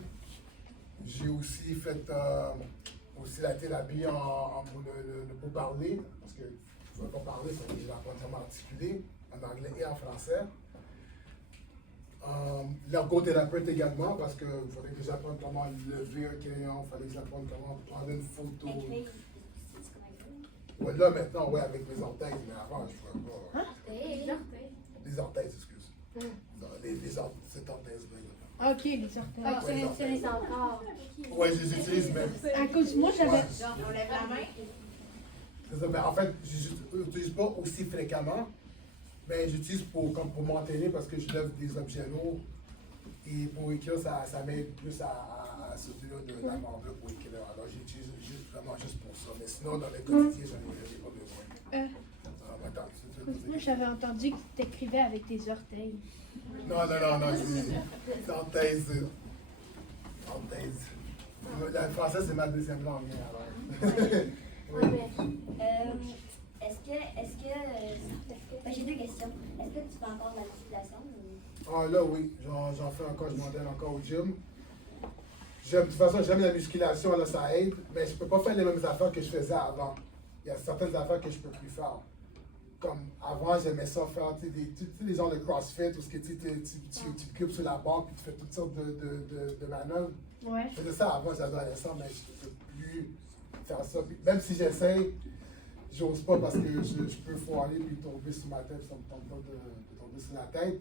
J'ai aussi fait aussi la thérapie pour parler, parce que je ne veux pas parler, ça veut dire que je vais apprendre à m'articuler en anglais et en français. L'ergothérapeute également, parce qu'il fallait que j'apprenne comment lever un crayon, il fallait que j'apprenne comment prendre une photo. Écrire, c'est comme écrire. Ouais, là, maintenant, ouais, avec mes orteils, mais avant, je ne pouvais pas. Les orteils, excuse. Non, cette orteils-là. Ok, les orteils. Ah, tu l'utilises encore. Ouais, je les utilise, mais. À cause, moi, j'avais. Genre, on lève la main. C'est ça, mais en fait, je n'utilise pas aussi fréquemment, mais j'utilise pour m'entraîner parce que je lève des objets lourds. Et pour écrire, ça m'aide plus à sauter de la bande pour écrire. Alors, j'utilise vraiment juste pour ça. Mais sinon, dans le quotidien, j'en ai pas besoin. Attends, Moi, j'avais entendu que tu écrivais avec tes orteils. non, c'est orteils. Le français, c'est ma deuxième langue. Alors. Oui, mais Ben, j'ai 2 questions. Est-ce que tu fais encore de la musculation? Ah là, oui, j'en fais encore, je m'entraîne encore au gym. De toute façon, j'aime la musculation, là, ça aide, mais je peux pas faire les mêmes affaires que je faisais avant. Il y a certaines affaires que je peux plus faire. Comme avant, j'aimais ça faire les genres de CrossFit où tu occupes sur la barre puis tu fais toutes sortes de manœuvres. Ouais. Je faisais ça avant, j'adorais ça, mais je ne peux plus faire ça. Puis, même si j'essaye, j'ose pas parce que je peux foirer puis tomber sur ma tête, ça me tente pas de tomber sur la tête.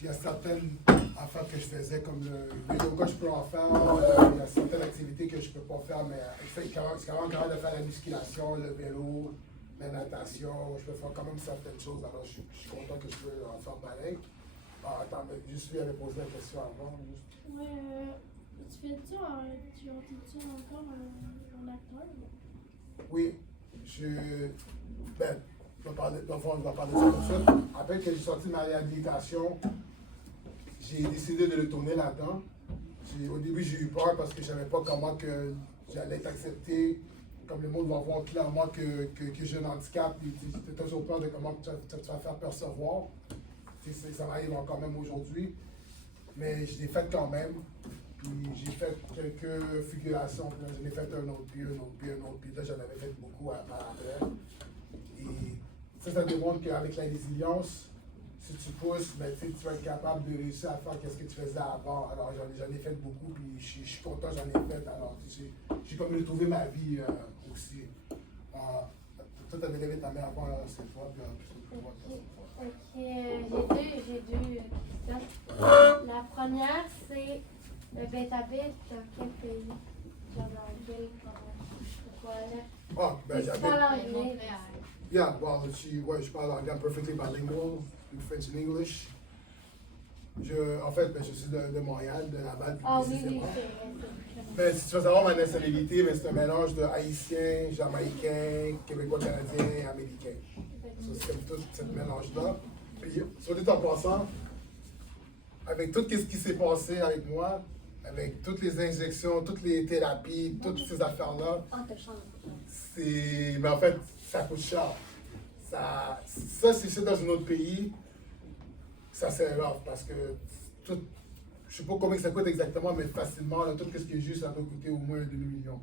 Il y a certaines affaires que je faisais, comme le yoga, je peux en faire. Il y a certaines activités que je ne peux pas faire, mais je suis quand même capable de faire la musculation, le vélo, la natation. Je peux faire quand même certaines choses, alors je suis content que je peux en faire pareil. Attends, mais juste lui avait posé la question avant. Ouais, tu fais-tu encore un acteur? Oui, on va parler de ça tout de suite. Après que j'ai sorti de ma réhabilitation, j'ai décidé de le tourner là-dedans. Au début, j'ai eu peur parce que je ne savais pas comment que j'allais être accepté, comme le monde va voir clairement que j'ai un handicap. J'ai toujours peur de comment tu vas faire percevoir. Ça m'arrive encore même aujourd'hui. Mais je l'ai fait quand même. Puis j'ai fait quelques figurations. J'en ai fait un autre, puis un autre, puis un autre. Puis là, j'en avais fait beaucoup après. Et ça démontre qu'avec la résilience, si tu pousses, ben, tu vas être capable de réussir à faire ce que tu faisais avant. Alors j'en ai fait beaucoup, puis je suis content, j'en ai fait. Alors j'ai comme retrouvé ma vie aussi. Toi, tu avais levé ta main avant, c'est toi, puis Ok, j'ai deux questions. La première, c'est t'habites dans quel pays? Genre dans quel j'habite. Tu parles anglais? Yeah, well, je parle anglais, I'm perfectly bilingual, speak French and English. En fait, je suis de Montréal, de Laval, plus Ah oui, précisément. c'est vrai. Mais si tu veux savoir ma nationalité, c'est un mélange de haïtien, jamaïcain, québécois, canadien, américain. C'est comme tout ce mélange-là. Puis, soit dit en passant, avec tout ce qui s'est passé avec moi, avec toutes les injections, toutes les thérapies, toutes ces affaires-là, mais en fait, ça coûte cher. Ça si c'est dans un autre pays, ça c'est rough parce que tout, je sais pas combien ça coûte exactement, mais facilement, là, tout ce que j'ai eu, ça doit coûter au moins 2 millions.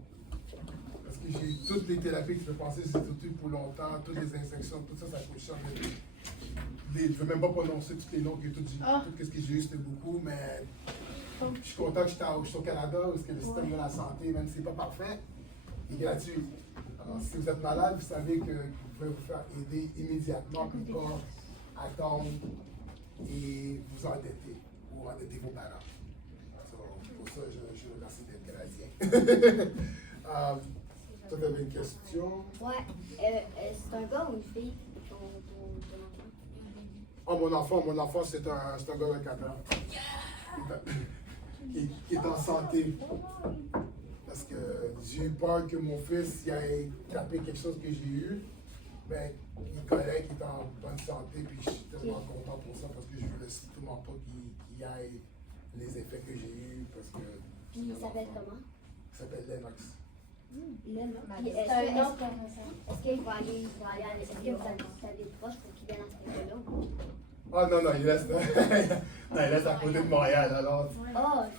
Parce que j'ai toutes les thérapies que je peux penser, c'est tout pour longtemps, toutes les injections, tout ça, ça coûte cher. Je ne veux même pas prononcer tous les noms que tout ce que j'ai eu, c'était beaucoup, mais je suis content que je suis au Canada, parce que le système de la santé, même si ce n'est pas parfait, est gratuit. Alors, si vous êtes malade, vous savez que vous pouvez vous faire aider immédiatement, puis pas attendre et vous endetter ou endetter vos parents. Pour ça, je remercie d'être Canadien. Tu avais une question? Ouais. C'est un gars ou une fille, ton enfant? Mon enfant, c'est un gars de 4 ans. Qui est en santé. Parce que j'ai eu peur que mon fils il ait tapé quelque chose que j'ai eu. Mais il est correct, il est en bonne santé, puis je suis tellement content pour ça parce que je voulais surtout pas qu'il ait les effets que j'ai eus. Parce que. Puis il s'appelle comment? Il s'appelle Lennox. Est-ce qu'il va aller est-ce que vous avez proche pour qu'il vienne à cette école-là? Ah non, il reste, il reste à côté de Montréal, alors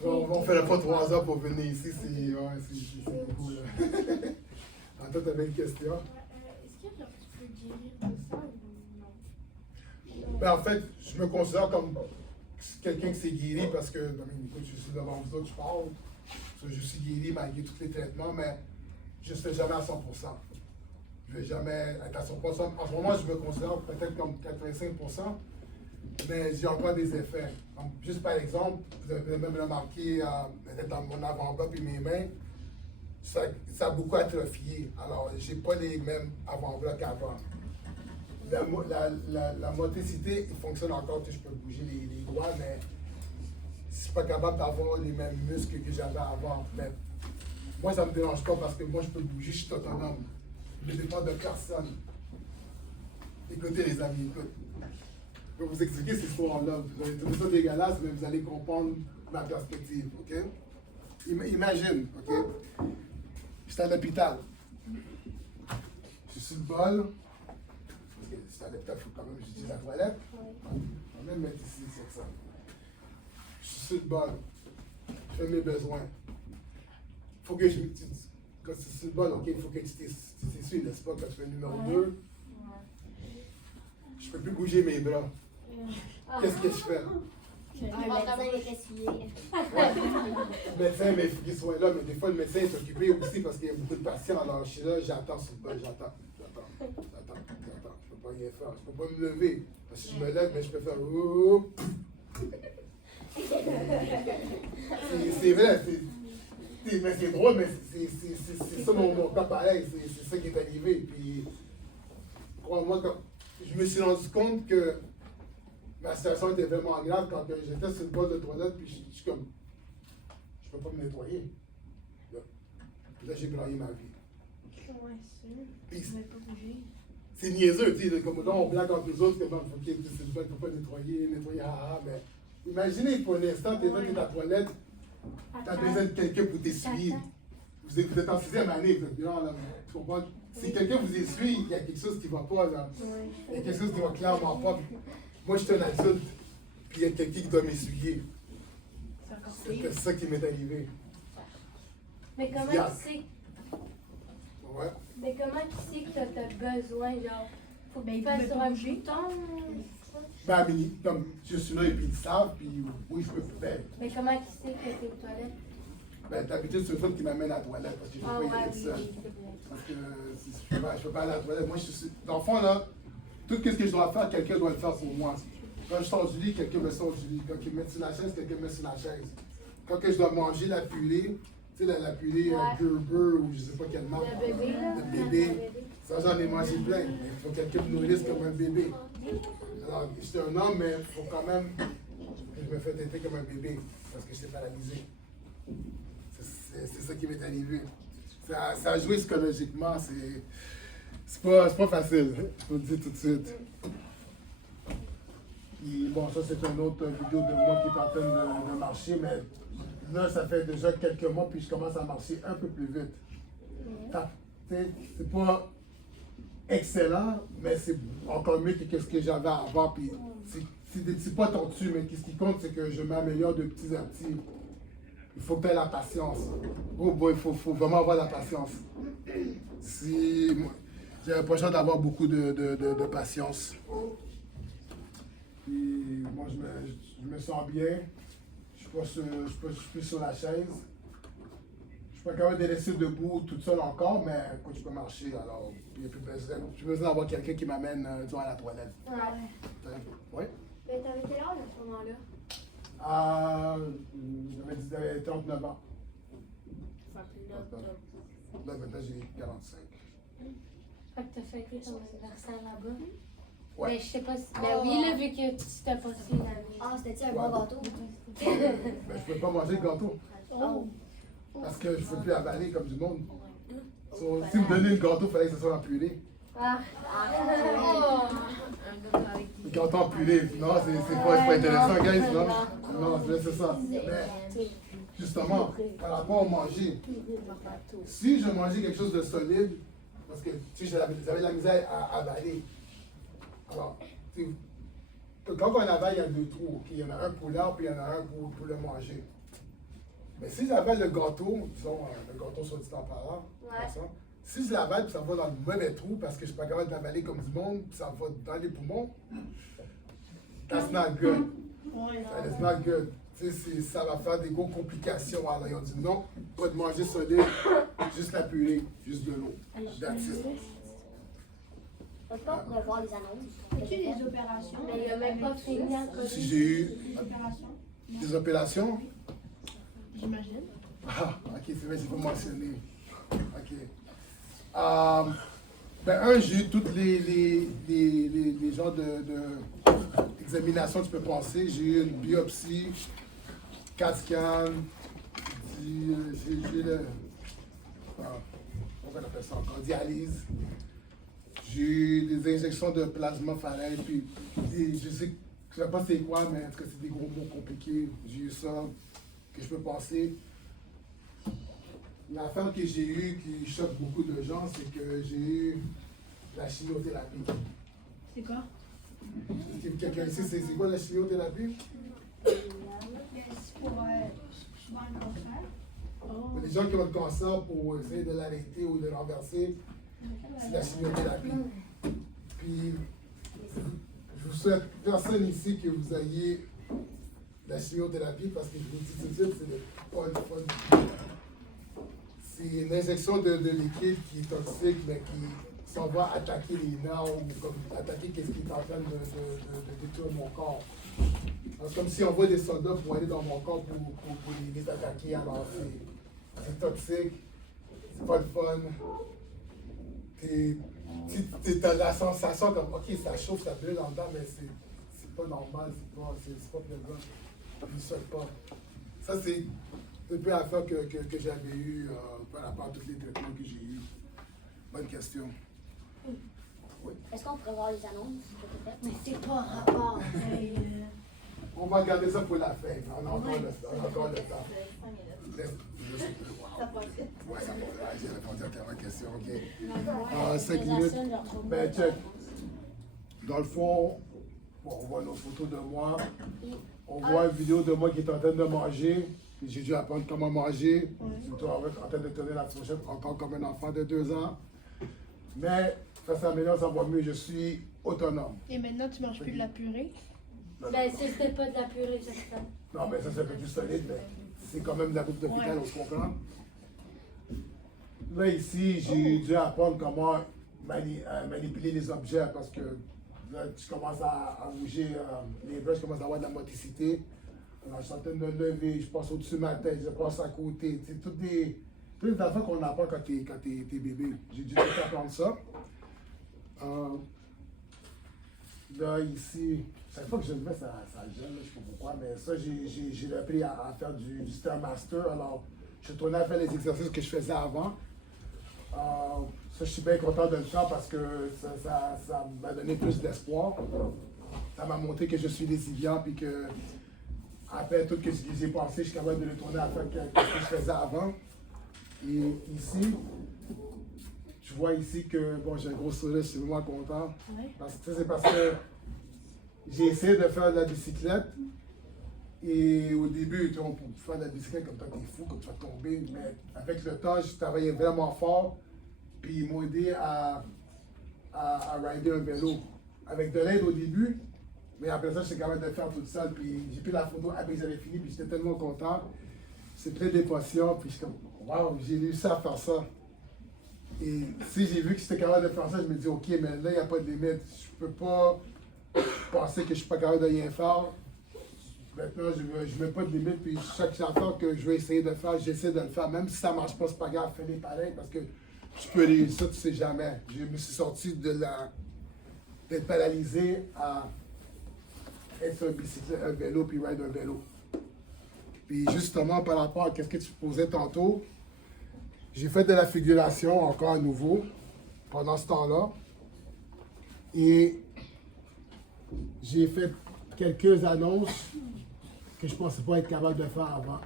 on ne ferait pas 3 ans pour venir ici, c'est cool. Toi, tu avais une question? Est-ce que tu peux guérir de ça ou non? Ben, en fait, je me considère comme quelqu'un qui s'est guéri parce que, écoute, je suis devant vous autres, je parle. Je suis guéri malgré tous les traitements, mais je ne serai jamais à 100%. Je ne vais jamais être à 100%. En ce moment, je me considère peut-être comme 85%, mais j'ai encore des effets. Donc, juste par exemple, vous avez même remarqué, peut-être dans mon avant-bras et mes mains, ça a beaucoup atrophié. Alors, je n'ai pas les mêmes avant-bras qu'avant. La motricité, il fonctionne encore, je peux bouger les doigts, mais je ne suis pas capable d'avoir les mêmes muscles que j'avais avant. Mais moi, ça ne me dérange pas parce que moi, je peux bouger, je suis autonome. Je ne dépends de personne. Écoutez, les amis, écoute. Je vais vous expliquer cette histoire-là. Vous allez trouver ça dégueulasse, mais vous allez comprendre ma perspective, OK? Imagine, OK? Je suis à l'hôpital. Je suis sur le bol. Parce que je suis à l'hôpital, il faut quand même que j'utilise la toilette. Je vais quand même mettre ici sur ça. Je suis sur le bol. Je fais mes besoins. Il faut que je... Quand c'est sur le bol, OK, il faut que tu t'essuies, n'est-ce pas? Quand tu fais le numéro 2, je ne peux plus bouger mes bras. Qu'est-ce que je fais? Un médecin est essuyé. Le médecin, mais il faut qu'il soit là, mais des fois, le médecin est occupé aussi parce qu'il y a beaucoup de patients. Alors, je suis là, j'attends sur le bol, j'attends. Je ne peux pas rien faire. Je ne peux pas me lever. Parce que si je me lève, mais je peux faire. C'est vrai, mais c'est drôle, mais c'est ça mon cas pareil. C'est ça qui est arrivé. Puis, crois-moi, quand je me suis rendu compte que ma situation était vraiment grave quand j'étais sur le bol de toilette, puis je suis comme, je peux pas me nettoyer. Là j'ai braillé ma vie. Ouais, c'est Puis, ça. Tu pas bouger. c'est niaiseux, tu sais, comme là on blague entre nous autres, que bon, faut qu'il y ait sur le bol, il ne faut pas nettoyer, mais imaginez pour l'instant, t'es dans ta toilette, t'as besoin de quelqu'un pour t'essuyer. Vous êtes en 6e année, tu comprends? Si quelqu'un vous essuie, il y a quelque chose qui ne va pas, là. Il y a quelque chose qui ne va clairement pas. Moi, je suis un adulte, puis il y a quelqu'un qui doit m'essuyer. C'est encore C'est pire. ça qui m'est arrivé. Mais comment Yeah. tu sais, Ouais. mais comment tu sais que t'as besoin, genre, faut que Ben, tu il fasses pouvait sur pas un bouger. bouton? Ben, mais comme je suis là et puis ils savent, puis oui, je peux. Mais comment tu sais que t'es aux toilettes? Ben, d'habitude, c'est le fait qui m'amène à la toilette, parce que je ne Ah peux ouais, pas y aller oui, seul. oui, c'est vrai. Parce que je peux pas aller à la toilette. Moi, dans le fond, là, tout ce que je dois faire, quelqu'un doit le faire pour moi. Quand je sors du lit, quelqu'un me sort du lit. Quand il me met sur la chaise, quelqu'un me met sur la chaise. Quand que je dois manger la purée, tu sais, la purée Gerber ou je sais pas quelle marque. Le bébé, là. Le bébé. Ça, j'en ai mangé plein. Mais il faut que quelqu'un me nourrisse comme un bébé. Alors, j'étais un homme, mais il faut quand même que je me fasse traiter comme un bébé. Parce que j'étais paralysé. C'est ça qui m'est arrivé. Ça a joué psychologiquement, c'est pas facile, je vous le dis tout de suite. Puis, bon, ça c'est une autre vidéo de moi qui est en train de marcher, mais là ça fait déjà quelques mois, puis je commence à marcher un peu plus vite. C'est pas excellent, mais c'est encore mieux que ce que j'avais avant. Puis c'est pas tortue, mais ce qui compte, c'est que je m'améliore de petit à petit. Il faut faire la patience. Oh boy, il faut vraiment avoir la patience. Si j'avais pas le choix d'avoir beaucoup de patience. Puis moi, je me sens bien. Je suis plus sur la chaise. Je suis pas capable de rester debout toute seule encore, mais quand je peux marcher, alors il n'y a plus besoin d'avoir quelqu'un qui m'amène à la toilette. Ouais. Oui? Mais t'avais quel âge à ce moment-là? J'avais 39 ans. Fait que là, Là, maintenant, j'ai 45. Fait que t'as fêté ton anniversaire là-bas? Ouais. Mais je sais pas si. Ben oui, là, vu que tu t'as passé l'année. Ah, c'était-tu un bon gâteau? Ben, je peux pas manger le gâteau. Oh. Parce que je ne peux plus avaler comme du monde. So, si vous me donnez le gâteau, il fallait que ce soit en purée. Ah! Le gâteau en purée, non, c'est pas intéressant, guys, non? Non, c'est ça. Mais, justement, par rapport au manger, si je mangeais quelque chose de solide, parce que tu sais, j'avais de la misère à avaler. Alors, tu sais, quand on avale, il y a deux trous. Okay? Il y en a un pour l'art, puis il y en a un pour le manger. Mais si j'avale le gâteau, disons, le gâteau soit dit en parlant, si je l'avale, puis ça va dans le mauvais trou, parce que je suis pas capable d'avaler comme du monde, puis ça va dans les poumons, that's not good. Ouais. And it's not good. Tu sais, ça va faire des grosses complications. Alors, ils ont dit non, pas de manger solide, juste la purée, juste de l'eau. That's it. On peut pas revoir les annonces. As-tu des opérations? Mais il n'a même pas fini encore. Si j'ai eu Des opérations? des opérations, J'imagine. ah, ok, c'est vrai, j'ai pas mentionné. Ok. J'ai eu toutes les genres d'examinations que tu peux penser. J'ai eu une biopsie, CAT scan, j'ai eu comment on appelle ça encore, dialyse. J'ai eu des injections de plasma pharynx, puis je sais pas c'est quoi, mais en tout cas c'est des gros mots compliqués. J'ai eu ça, que je peux penser. L'affaire que j'ai eue qui choque beaucoup de gens, c'est que j'ai eu la chimiothérapie. C'est quoi? Est-ce que quelqu'un ici, c'est quoi la chimiothérapie? C'est pour souvent le cancer. Oh. Les gens qui ont le cancer, pour essayer de l'arrêter ou de le renverser, c'est la chimiothérapie. Puis, je vous souhaite personne ici que vous ayez la chimiothérapie parce que je vous dis tout de suite, c'est pas le fun. C'est une injection de liquide qui est toxique, mais qui s'en va attaquer les nerfs ou comme attaquer ce qui est en train de détruire mon corps. C'est comme si on voit des soldats pour aller dans mon corps pour les attaquer. Alors c'est toxique, c'est pas le fun. T'as la sensation comme ok, ça chauffe, ça brûle en dedans, mais c'est pas normal, c'est pas plaisant. Je ne souhaite pas. Ça, c'est un peu l'affaire que j'avais eu par rapport à tous les traitements que j'ai eu. Bonne question. Oui. Est-ce qu'on pourrait voir les annonces que tu faites? Mais c'est pas un rapport. On va garder ça pour la fin. On a encore le temps. Ça passe vite. Ouais, ça va. J'ai répondu à ta question, ok. 5 minutes. Ben, check. Dans le fond, bon, on voit nos photos de moi. On voit une vidéo de moi qui est en train de manger. J'ai dû apprendre comment manger. Je suis en train de tenir la fourchette encore comme un enfant de 2 ans. Mais ça s'améliore, ça va mieux. Je suis autonome. Et maintenant, tu manges plus de la purée? Ben, c'était pas de la purée, j'espère. Non, mais ça, c'est un peu plus solide, mais c'est quand même de la bouffe d'hôpital, on se comprend. Là, ici, j'ai dû apprendre comment manipuler les objets parce que là, je commence à bouger les bras, je commence à avoir de la motricité. Alors, je suis en train de me lever, je passe au-dessus de ma tête, je passe à côté. C'est toutes les affaires qu'on apprend quand t'es bébé. J'ai dû apprendre ça. Là, ici, chaque fois que je le mets, ça gêne, je ne sais pas pourquoi, mais ça, j'ai appris à faire du Stairmaster. Alors, je suis retourné à faire les exercices que je faisais avant. Ça, je suis bien content de le faire parce que ça m'a donné plus d'espoir. Ça m'a montré que je suis résilient puis que, après tout ce que j'ai passé, je suis capable de retourner à faire ce que je faisais avant. Et ici, tu vois ici que, bon, j'ai un gros sourire, je suis vraiment content. Ouais. C'est parce que j'ai essayé de faire de la bicyclette. Et au début, tu vois, pour faire de la bicyclette comme toi, t'es fou, comme tu vas tomber. Mais avec le temps, je travaillais vraiment fort. Puis ils m'ont aidé à rider un vélo. Avec de l'aide au début, mais après ça, j'étais capable de le faire toute seule. Puis j'ai pris la photo après que j'avais fini, puis j'étais tellement content. C'est plein d'émotions, puis je suis comme, waouh, j'ai réussi à faire ça. Et si j'ai vu que j'étais capable de faire ça, je me dis, ok, mais là, il n'y a pas de limite. Je peux pas penser que je suis pas capable de rien faire. Maintenant, je ne mets pas de limite, puis chaque affaire que je vais essayer de faire, j'essaie de le faire. Même si ça ne marche pas, c'est pas grave, fais-les pareil, parce que tu peux réussir, tu sais jamais. Je me suis sorti d'être paralysé à être sur un vélo, puis ride un vélo. Puis justement, par rapport à ce que tu posais tantôt, j'ai fait de la figuration encore à nouveau pendant ce temps-là. Et j'ai fait quelques annonces que je ne pensais pas être capable de faire avant.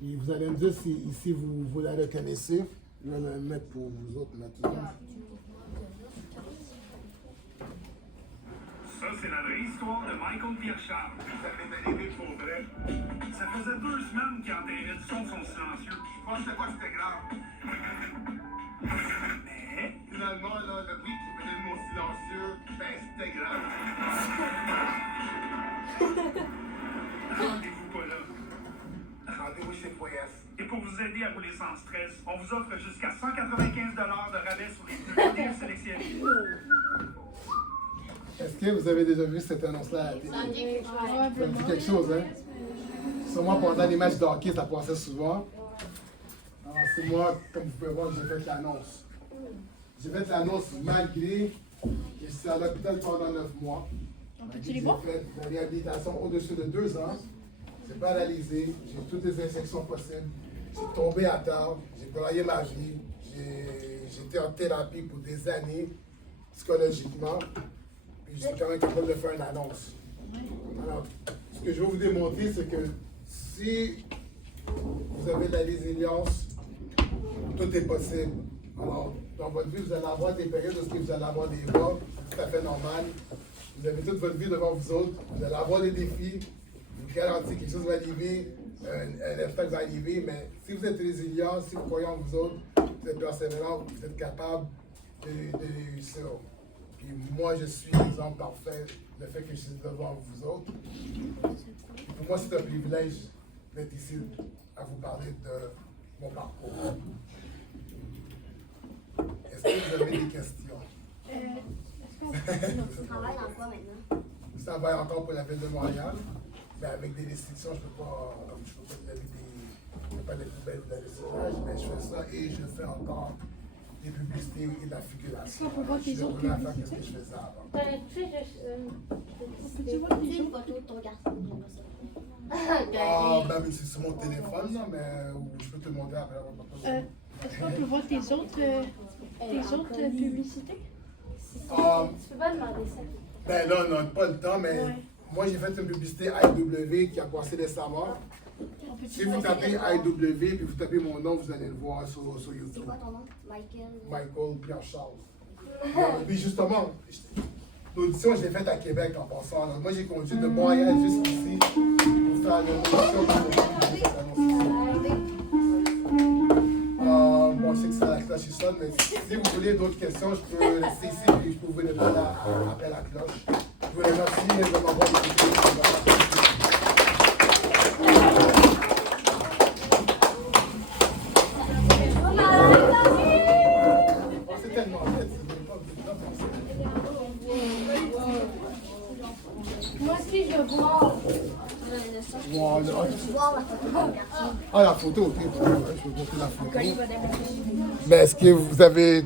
Et vous allez me dire si ici vous la reconnaissez. Je vais le mettre pour vous autres maintenant. Ça, c'est la vraie histoire de Michael Pierre-Charles. Ça fait arriver pour vrai. Ça faisait 2 semaines qu'il enterrait du son silencieux. Je pensais pas que c'était grave. Mais, finalement, là, le bruit qui venait de mon silencieux, ben, c'était grave. Rendez-vous pas là. Rendez-vous chez Foyes. Et pour vous aider à rouler sans stress, on vous offre jusqu'à 195 $ de rabais sur les pneus modèles sélectionnés. Est-ce que vous avez déjà vu cette annonce-là à la télé? Ça me dit quelque chose, hein? Sûrement pendant les matchs de hockey, ça passait souvent. Alors, c'est moi, comme vous pouvez voir, j'ai fait l'annonce. J'ai fait l'annonce malgré que je suis à l'hôpital pendant 9 mois. Peux-tu les voir? J'ai fait la réhabilitation au-dessus de 2 ans. J'ai paralysé, j'ai toutes les infections possibles. J'ai tombé à terre, j'ai broyé ma vie. J'étais en thérapie pour des années, psychologiquement. Puis je suis quand même capable de faire une annonce. Alors, ce que je vais vous démontrer, c'est que si vous avez de la résilience, tout est possible. Alors, dans votre vie, vous allez avoir des périodes où vous allez avoir des bas, c'est tout à fait normal. Vous avez toute votre vie devant vous autres, vous allez avoir des défis, je vous garantis que quelque chose va arriver, un obstacle va arriver, mais si vous êtes résilient, si vous croyez en vous autres, vous êtes persévérant, vous êtes capable de réussir. Puis moi, je suis l'exemple parfait, le fait que je suis devant vous autres. Puis pour moi, c'est un privilège d'être ici à vous parler de mon parcours. Est-ce que vous avez des questions? Tu travailles dans quoi maintenant? Je travaille encore pour la Ville de Montréal, mais avec des restrictions, je ne peux pas laver je peux pas les poubelles ou la recyclage, mais je fais ça et je fais encore des publicités et de la figuration. Est-ce qu'on peut voir tes autres à faire ce que je faisais avant. Peux-tu voir C'est tes une autres? photo de ton garçon, j'aimerais ça. Ah, ben oui, c'est sur mon téléphone, là, mais je peux te le montrer après. Est-ce qu'on peut voir tes autres publicités? Tu peux pas demander ça. Ben là, on n'a pas le temps, mais Ouais. moi j'ai fait une publicité IW qui a passé récemment. On peut-tu Si vous voir tapez IW puis vous tapez mon nom, vous allez le voir sur C'est YouTube. quoi ton nom? Michael? Michael Pierre-Charles. Puis justement, l'audition, je l'ai faite à Québec en passant. Alors, moi, j'ai conduit de Montréal jusqu'ici pour faire l'audition bon, je sais que c'est à la cloche qui sonne, mais si vous voulez d'autres questions, je peux rester ici et je peux vous répondre après la cloche. Je vous remercie de m'avoir écouté. C'est tellement bête, vous n'avez pas pensé. Moi aussi, je veux voir. Wow, Tu vois la photo de ton garçon? ah, la photo, ok. Je vais montrer la photo. Mais est-ce que vous avez